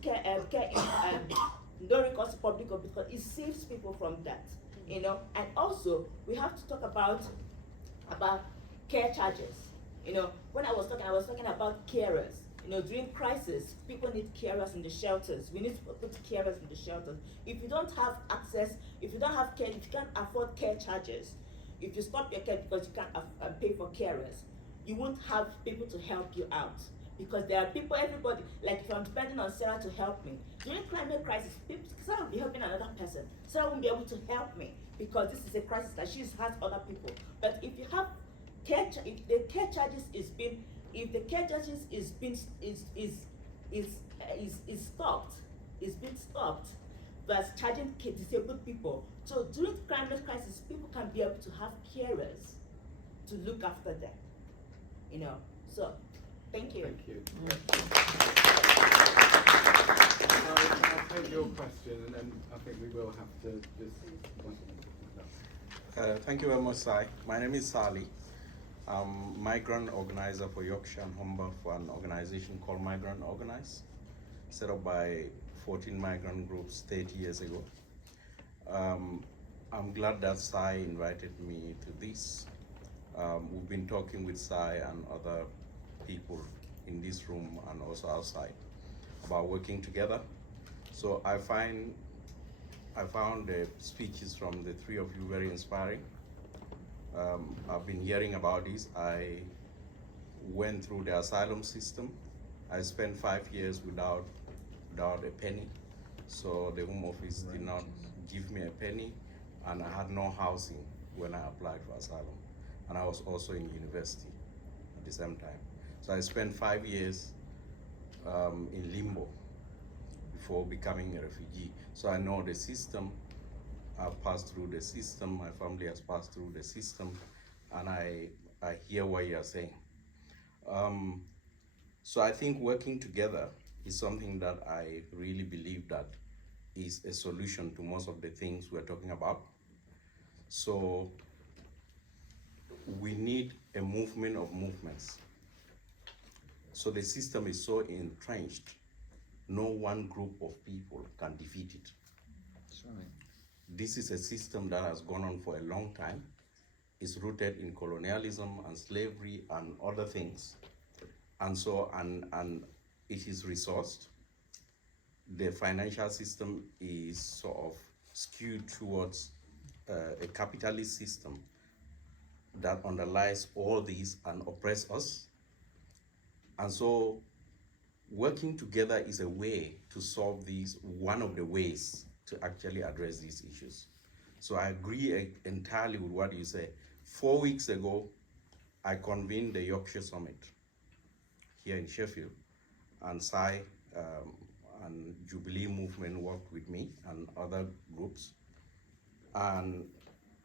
no recourse to public good because it saves people from that. You know, and also we have to talk about care charges. You know, when I was talking about carers. You know, during crisis, people need carers in the shelters. We need to put carers in the shelters. If you don't have access, if you don't have care, if you can't afford care charges, if you stop your care because you can't pay for carers, you won't have people to help you out. Because there are people, everybody, like if I'm depending on Sarah to help me, during climate crisis, Sarah will be helping another person. Sarah won't be able to help me because this is a crisis that she has other people. But if you have care, if the care charges is stopped, that's charging disabled people. So during climate crisis, people can be able to have carers to look after them. You know, so thank you. Thank you. I'll take your question, and then I think we will have to just. Thank you very much, Sai. My name is Sally. I'm migrant organizer for Yorkshire and Humber for an organization called Migrant Organize, set up by 14 migrant groups 30 years ago. I'm glad that Sai invited me to this. We've been talking with Sai and other people in this room and also outside about working together. So I found the speeches from the three of you very inspiring. I've been hearing about this. I went through the asylum system. I spent 5 years without a penny. So the Home Office did not give me a penny, and I had no housing when I applied for asylum. And I was also in university at the same time. So I spent 5 years in limbo before becoming a refugee. So I know the system. I've passed through the system, my family has passed through the system, and I hear what you're saying. So I think working together is something that I really believe that is a solution to most of the things we're talking about. So we need a movement of movements. So the system is so entrenched, no one group of people can defeat it. That's right. This is a system that has gone on for a long time. It's rooted in colonialism and slavery and other things. And so, and it is resourced. The financial system is sort of skewed towards a capitalist system that underlies all these and oppress us. And so working together is a way to solve these, one of the ways to actually address these issues. So I agree entirely with what you say. 4 weeks ago, I convened the Yorkshire Summit here in Sheffield, and Sai and Jubilee Movement worked with me and other groups. And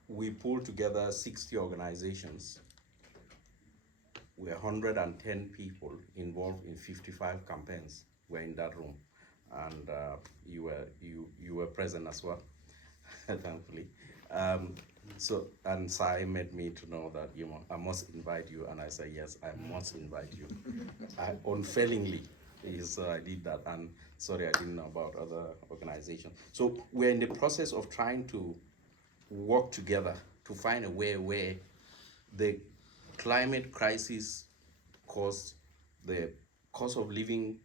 we pulled together 60 organizations. We're 110 people involved in 55 campaigns. We're in that room. And you were present as well, thankfully. So, and Sai made me to know that, you know, I must invite you, and I said, yes, I must invite you. Unfailingly, so I did that, and sorry, I didn't know about other organizations. So we're in the process of trying to work together to find a way where the climate crisis caused, the cost of living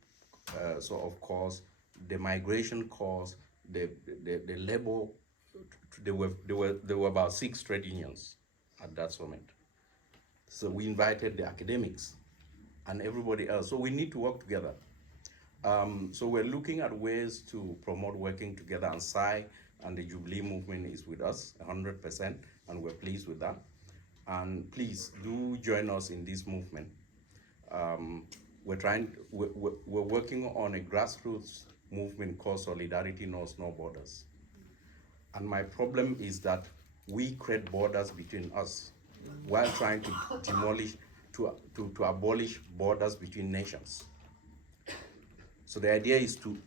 sort of cost, the migration cost, the labor there were about 6 trade unions at that summit. So we invited the academics and everybody else. So we need to work together. So we're looking at ways to promote working together, and SAI and the Jubilee movement is with us 100%, and we're pleased with that. And please do join us in this movement. We're working on a grassroots movement called Solidarity Knows No Borders. And my problem is that we create borders between us while trying to to abolish borders between nations. So the idea is to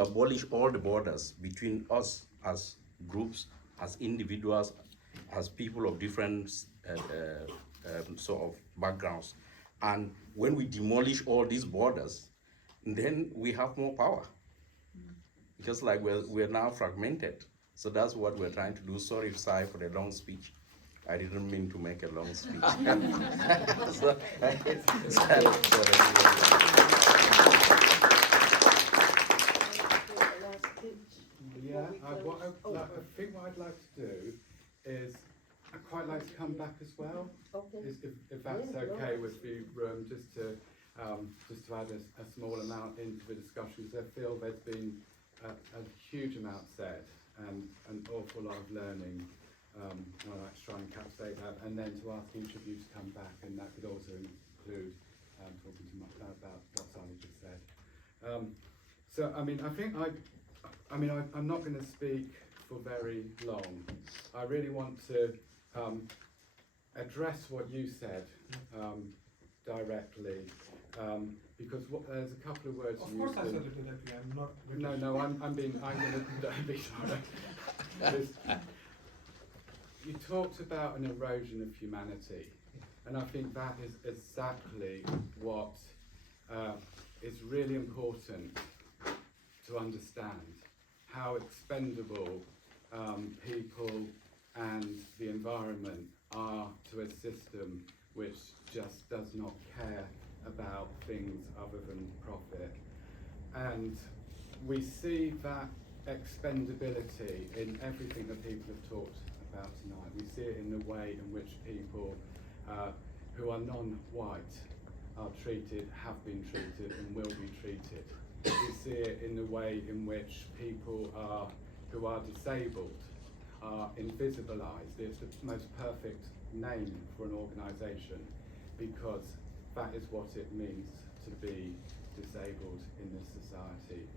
abolish all the borders between us as groups, as individuals, as people of different sort of backgrounds. And when we demolish all these borders, then we have more power. Because like we're now fragmented. So that's what we're trying to do. Sorry, Sai, for the long speech. I didn't mean to make a long speech. Yeah, I think what I'd like to do is I'd quite like to come back as well. Okay. If that's okay with you, just to add a small amount into the discussions. I feel there's been a huge amount said and an awful lot of learning. I'd like to try and encapsulate that, and then to ask each of you to come back, and that could also include talking to about what Sara just said. So, I mean, I'm not going to speak for very long. I really want to address what you said directly, because there's a couple of words. Of course, I said it directly. I'm not. British. No, I'm going to be sorry. You talked about an erosion of humanity, and I think that is exactly what is really important to understand, how expendable people and the environment are to a system which just does not care about things other than profit. And we see that expendability in everything that people have talked about tonight. We see it in the way in which people who are non-white are treated, have been treated, and will be treated. We see it in the way in which people who are disabled are invisibilized. It's the most perfect name for an organisation, because that is what it means to be disabled in this society.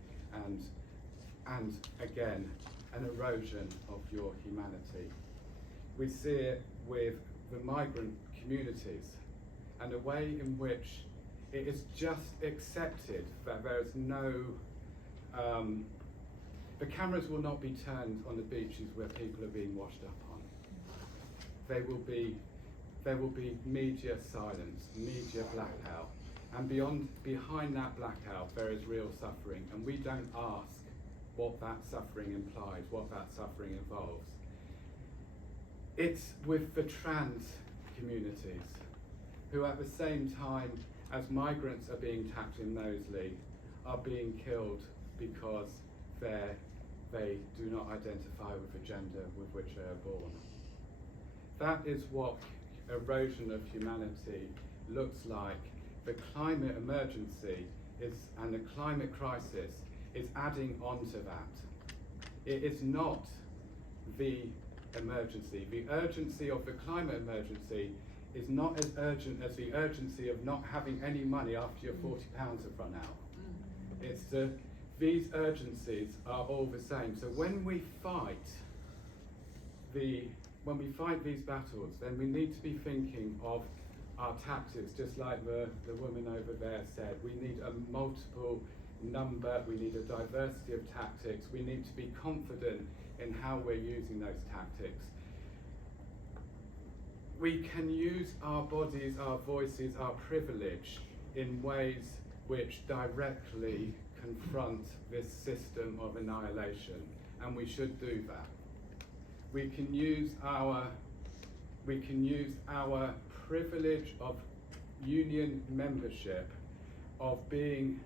And again, an erosion of your humanity. We see it with the migrant communities, and a way in which it is just accepted that there is no, the cameras will not be turned on the beaches where people are being washed up on. There will be media silence, media blackout, and behind that blackout there is real suffering, and we don't ask what that suffering implies, what that suffering involves. It's with the trans communities, who at the same time as migrants are being tapped in Moseley, are being killed because they do not identify with the gender with which they are born. That is what erosion of humanity looks like. The climate emergency and the climate crisis is adding on to that. It is not the emergency. The urgency of the climate emergency is not as urgent as the urgency of not having any money after your £40 have run out. It's these urgencies are all the same. So when we fight these battles, then we need to be thinking of our tactics, just like the woman over there said. We need a multiple number, we need a diversity of tactics, we need to be confident in how we're using those tactics. We can use our bodies, our voices, our privilege in ways which directly confront this system of annihilation, and we should do that. We can use our privilege of union membership, of being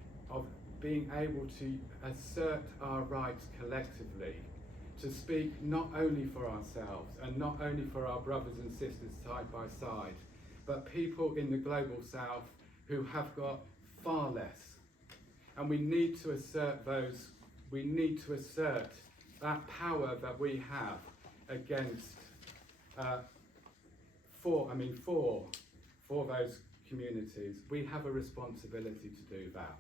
able to assert our rights collectively, to speak not only for ourselves and not only for our brothers and sisters side by side, but people in the global south who have got far less. And we need to assert that power that we have against, for those communities. We have a responsibility to do that.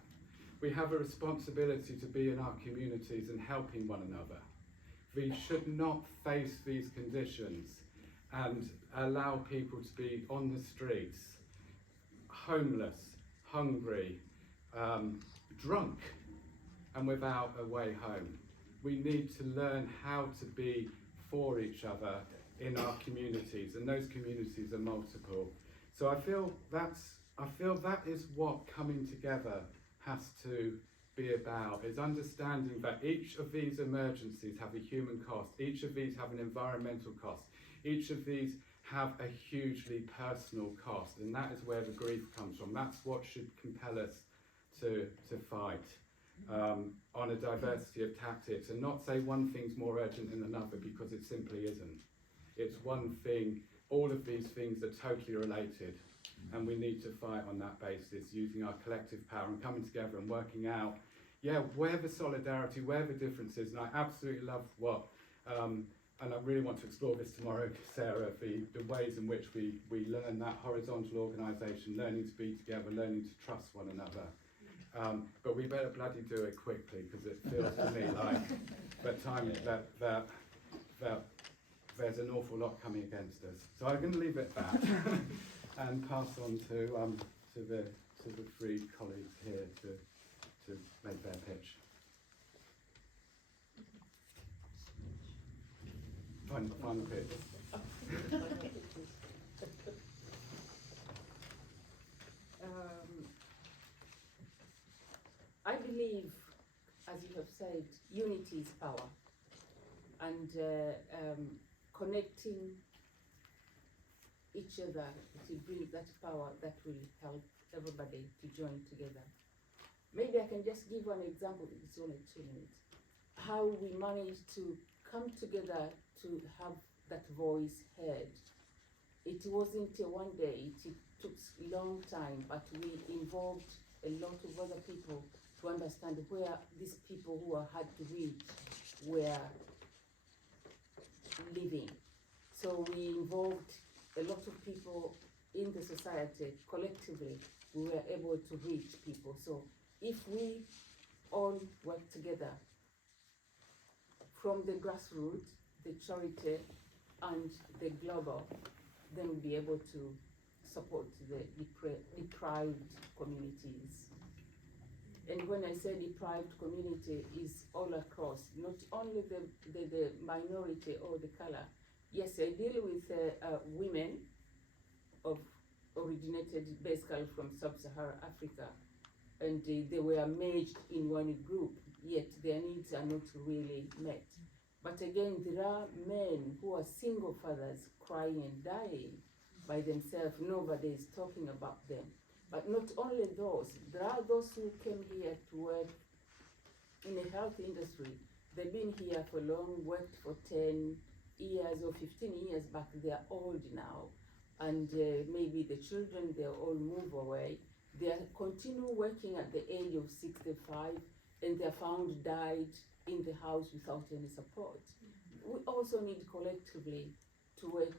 We have a responsibility to be in our communities and helping one another. We should not face these conditions and allow people to be on the streets, homeless, hungry, drunk, and without a way home. We need to learn how to be for each other in our communities, and those communities are multiple. So I feel that is what coming together has to be about, is understanding that each of these emergencies have a human cost, each of these have an environmental cost, each of these have a hugely personal cost, and that is where the grief comes from. That's what should compel us to fight on a diversity of tactics, and not say one thing's more urgent than another, because it simply isn't. It's one thing. All of these things are totally related, and we need to fight on that basis, using our collective power and coming together and working out, where the solidarity, where the differences. And I absolutely love what, and I really want to explore this tomorrow, Sarah, the ways in which we learn that horizontal organisation, learning to be together, learning to trust one another. But we better bloody do it quickly, because it feels to me like that there's an awful lot coming against us. So I'm going to leave it at that and pass on to the three colleagues here to make their pitch. Final pitch. I believe, as you have said, unity is power, and connecting each other to bring that power that will help everybody to join together. Maybe I can just give one example, it's only 2 minutes, how we managed to come together to have that voice heard. It wasn't one day, it took a long time, but we involved a lot of other people to understand where these people who are hard to reach were living. So we involved a lot of people in the society. Collectively, we were able to reach people. So if we all work together, from the grassroots, the charity, and the global, then we'll be able to support the deprived communities. And when I say deprived community, is all across, not only the minority or the color. Yes, I deal with women originated basically from sub-Saharan Africa, and they were merged in one group, yet their needs are not really met. But again, there are men who are single fathers crying and dying by themselves. Nobody is talking about them. But not only those, there are those who came here to work in the health industry. They've been here for long, worked for 10 years or 15 years, but they are old now. And maybe the children, they all move away. They continue working at the age of 65, and they're found died in the house without any support. We also need collectively to work.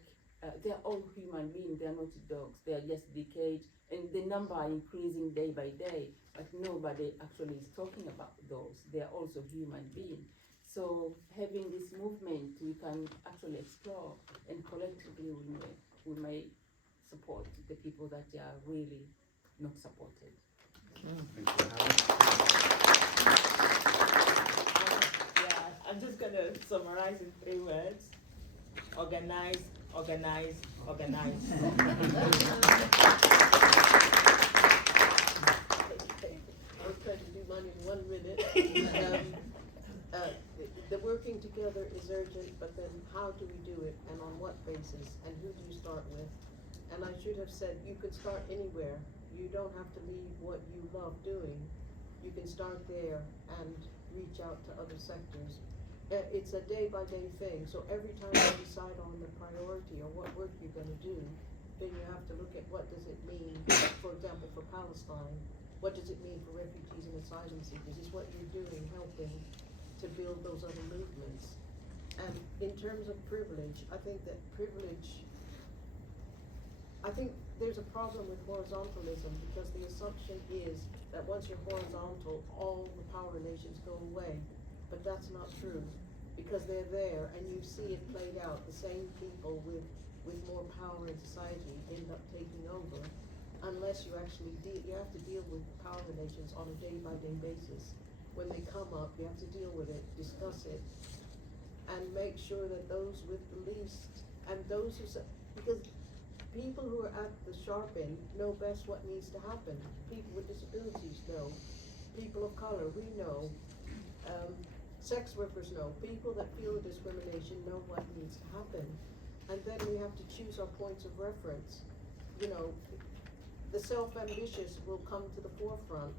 They're all human beings, they're not dogs, they're just decayed, and the number are increasing day by day, but nobody actually is talking about those. They're also human beings. So having this movement, we can actually explore, and collectively we may support the people that are really not supported. Yeah, I'm just going to summarize in 3 words. Organize, organize, organize. I'll try to do mine in 1 minute. The working together is urgent, but then how do we do it, and on what basis, and who do you start with? And I should have said, you could start anywhere. You don't have to leave what you love doing. You can start there and reach out to other sectors. it's a day-by-day thing, so every time you decide on the priority or what work you're gonna do, then you have to look at what does it mean, for example, for Palestine, what does it mean for refugees and asylum seekers? Is what you're doing helping to build those other movements? And in terms of privilege, I think that I think there's a problem with horizontalism, because the assumption is that once you're horizontal, all the power relations go away. But that's not true, because they're there and you see it played out. The same people with more power in society end up taking over, unless you actually you have to deal with power relations on a day-by-day basis. When they come up, you have to deal with it, discuss it, and make sure that those with the least, and those who, because people who are at the sharp end know best what needs to happen. People with disabilities know. People of color, we know. Sex workers know. People that feel discrimination know what needs to happen. And then we have to choose our points of reference. You know, the self-ambitious will come to the forefront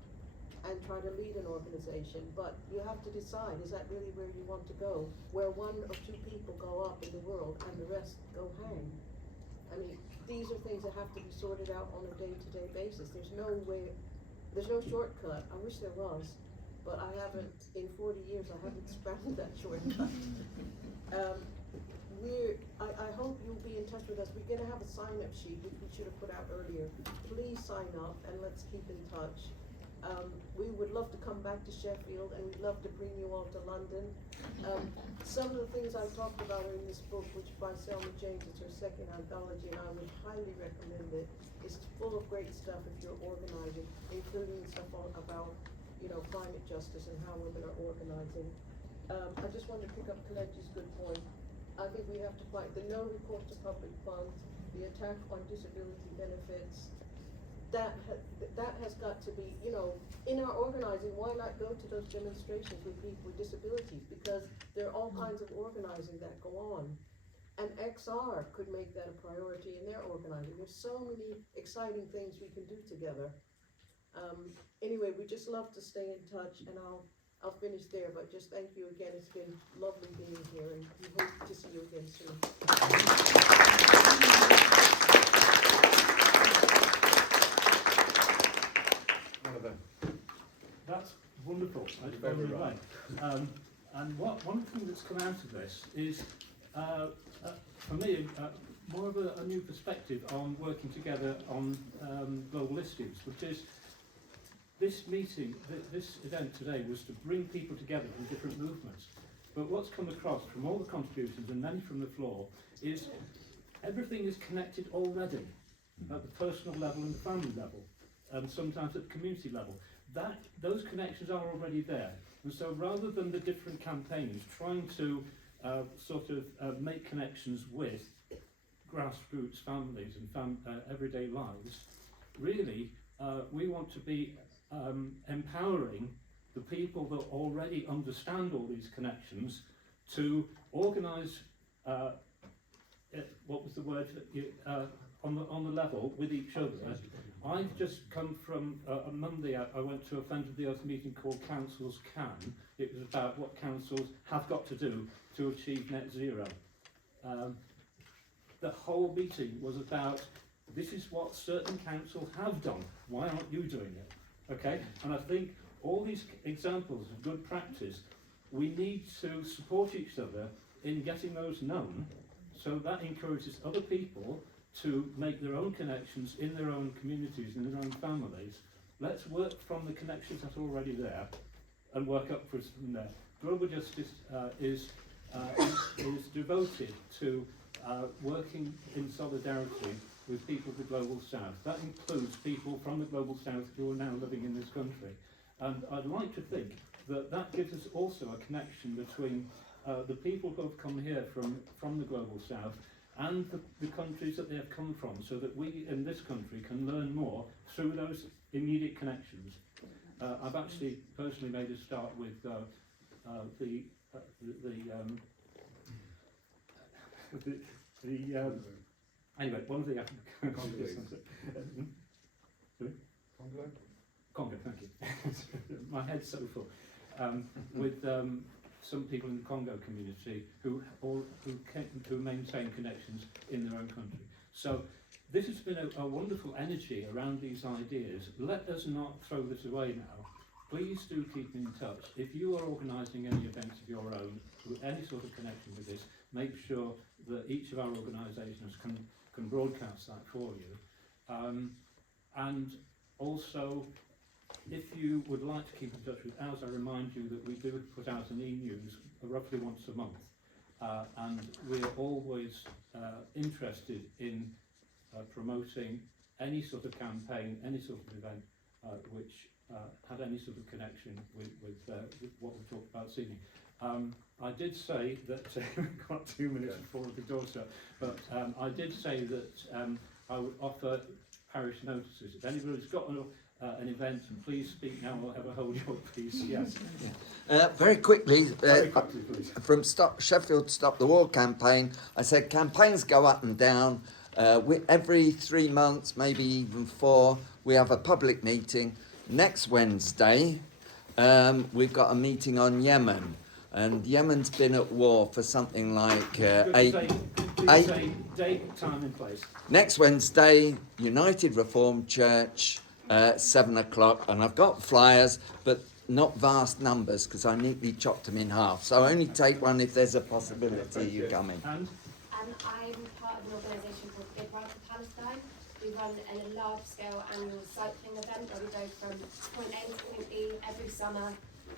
and try to lead an organization, but you have to decide, is that really where you want to go? Where one or two people go up in the world and the rest go hang? I mean, these are things that have to be sorted out on a day-to-day basis. There's no shortcut. I wish there was, but I haven't, in 40 years, I haven't found that shortcut. I hope you'll be in touch with us. We're gonna have a sign-up sheet, which we should have put out earlier. Please sign up and let's keep in touch. We would love to come back to Sheffield, and we'd love to bring you all to London. Some of the things I talked about are in this book, which by Selma James, it's her second anthology, and I would highly recommend it. It's full of great stuff if you're organizing, including stuff about, you know, climate justice and how women are organizing. I just wanted to pick up Kelechi's good point. I think we have to fight the no recourse to public funds, the attack on disability benefits. That has got to be, you know, in our organizing, why not go to those demonstrations with people with disabilities? Because there are all kinds of organizing that go on. And XR could make that a priority in their organizing. There's so many exciting things we can do together. Anyway, we just love to stay in touch, and I'll finish there, but just thank you again. It's been lovely being here, and we hope to see you again soon. That's wonderful. That's very right. And one thing that's come out of this is, for me, more of a new perspective on working together on global issues, which is this meeting, this event today was to bring people together from different movements. But what's come across from all the contributions and then from the floor is everything is connected already at the personal level and the family level, and sometimes at the community level. Those connections are already there. And so rather than the different campaigns trying to make connections with grassroots families and everyday lives, really we want to be empowering the people that already understand all these connections to organise, what was the word, on the level with each other. I've just come from on Monday. I went to a Friend of the Earth meeting called Councils Can. It was about what councils have got to do to achieve net zero. The whole meeting was about, this is what certain councils have done. Why aren't you doing it? Okay, and I think all these examples of good practice, we need to support each other in getting those known, so that encourages other people to make their own connections in their own communities, in their own families. Let's work from the connections that are already there and work upwards from there. Global Justice is devoted to working in solidarity with people of the Global South. That includes people from the Global South who are now living in this country. And I'd like to think that that gives us also a connection between the people who have come here from the Global South and the countries that they have come from, so that we in this country can learn more through those immediate connections. I've actually personally made a start with anyway, one of the Congo, thank you. My head's so full. With some people in the Congo community who maintain connections in their own country. So this has been a wonderful energy around these ideas. Let us not throw this away now. Please do keep in touch. If you are organising any events of your own, with any sort of connection with this, make sure that each of our organisations can broadcast that for you. And also, if you would like to keep in touch with us, I remind you that we do put out an e-news roughly once a month. And we're always interested in promoting any sort of campaign, any sort of event which had any sort of connection with what we talked about this evening. I did say that we've got 2 minutes before the door shut, but I did say that I would offer parish notices. If anybody's got an event, please speak now or ever hold your peace. Yes. Very quickly, Please. from Sheffield Stop the War campaign, I said campaigns go up and down. Every 3 months, maybe even 4, we have a public meeting. Next Wednesday, we've got a meeting on Yemen, and Yemen's been at war for something like 8. Say date, time and place. Next Wednesday, United Reformed Church, 7 o'clock, and I've got flyers, but not vast numbers because I neatly chopped them in half. So only take one if there's a possibility you come in. And I'm part of an organisation called Big Run for Palestine. We run a large-scale annual cycling event where we go from point A to point B every summer.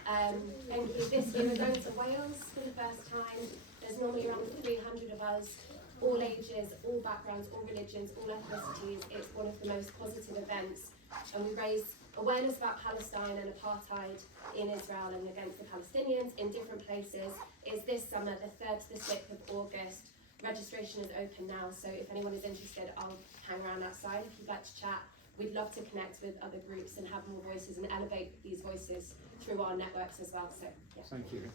Thank you. This year we're going to Wales for the first time. There's normally around 300 of us, all ages, all backgrounds, all religions, all ethnicities. It's one of the most positive events, and we raise awareness about Palestine and apartheid in Israel and against the Palestinians in different places. It's this summer, the 3rd to the 6th of August. Registration is open now, so if anyone is interested, I'll hang around outside if you'd like to chat. We'd love to connect with other groups and have more voices and elevate these voices through our networks as well. So, yeah. thank you.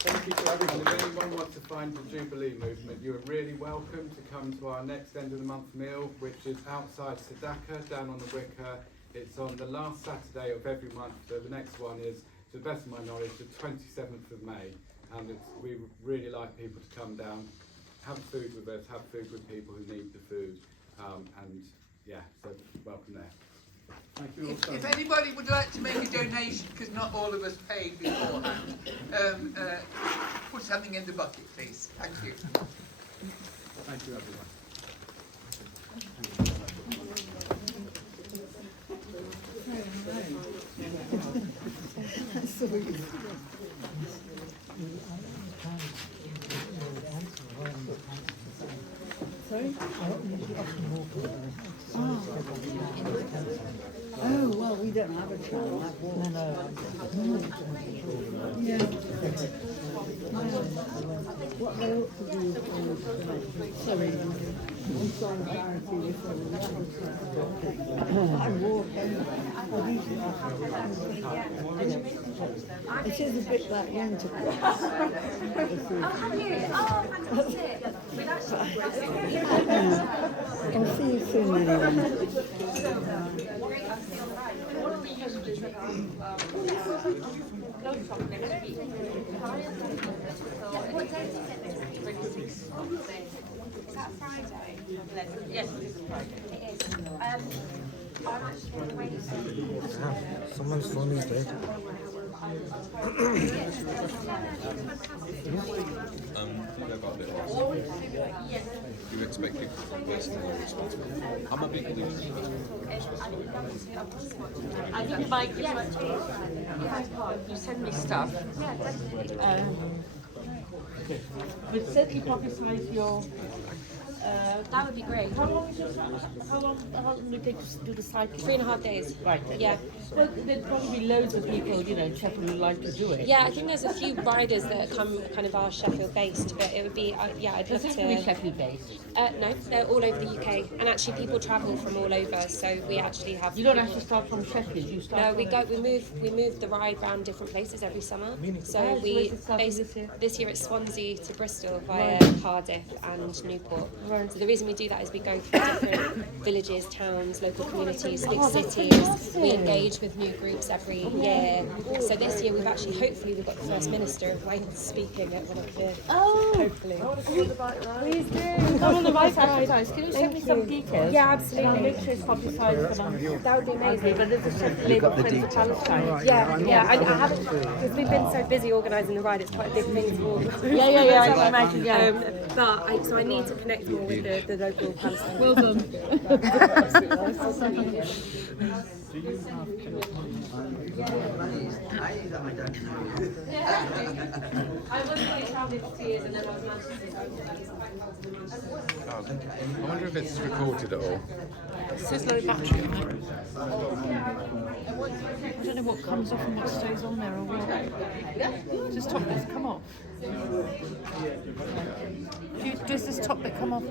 Thank you to everyone. If anyone wants to find the Jubilee movement, you are really welcome to come to our next end of the month meal, which is outside Sedaka, down on the Wicker. It's on the last Saturday of every month. So the next one is, to the best of my knowledge, the 27th of May. And we really like people to come down, have food with us, have food with people who need the food. And yeah, so welcome there. Thank you all so If much. anybody would like to make a donation, because not all of us paid beforehand, put something in the bucket, please. Thank you. Thank you, everyone. Sorry? Oh, well, we don't have a channel. Yeah. What they ought to do is, sorry, I'm solidarity with I'm walking. It is a bit like Enterprise. Oh, have you? Oh, fantastic. I'll see you soon anyway. What we used to do is go from next week. What date is it next week? Is that Friday? Yes, it is a Friday. It is. I'm actually away. Someone's phone is dead. I think I got a bit lost. You expect people to be less more responsible. I'm a big believer in responsibility. I think Mike is you send me stuff. But certainly publicise your. That would be great. How long is your how long do it take to do the cycling? 3.5 days. Right. Yeah. Well, there'd probably be loads of people, you know, in Sheffield who like to do it. Yeah, I think there's a few riders that come kind of are Sheffield based, but it would be, yeah, I'd love Does to. it have to be Sheffield based? No, they're all over the UK, and actually people travel from all over, so we actually have. You don't actually start from Sheffield. You start. No, we move the ride around different places every summer. So Oh, so we where's it starting basically this year? Swansea to Bristol via Cardiff and Newport. So the reason we do that is we go through different villages, towns, local communities, big cities. We engage with new groups every year. So this year we've actually, hopefully, we've got the First Minister of Wales speaking at one of the, hopefully. Please do. Come on the right side. Can you send me some details? Yeah, And absolutely. I'll make sure it's publicised. That would be amazing. But there's a separate Labour Friends of Palestine. Yeah, I haven't, because we've been so busy organising the ride, it's quite a big thing to organise. Yeah, I can imagine, yeah. So I need to connect more with the local Palestinians. Well done. I was going to travel for 2 years and then I was I wonder if it's recorded at all. It says low battery on it. I don't know what comes off and what stays on there or what. Does top bits come off? Does this top bit come off?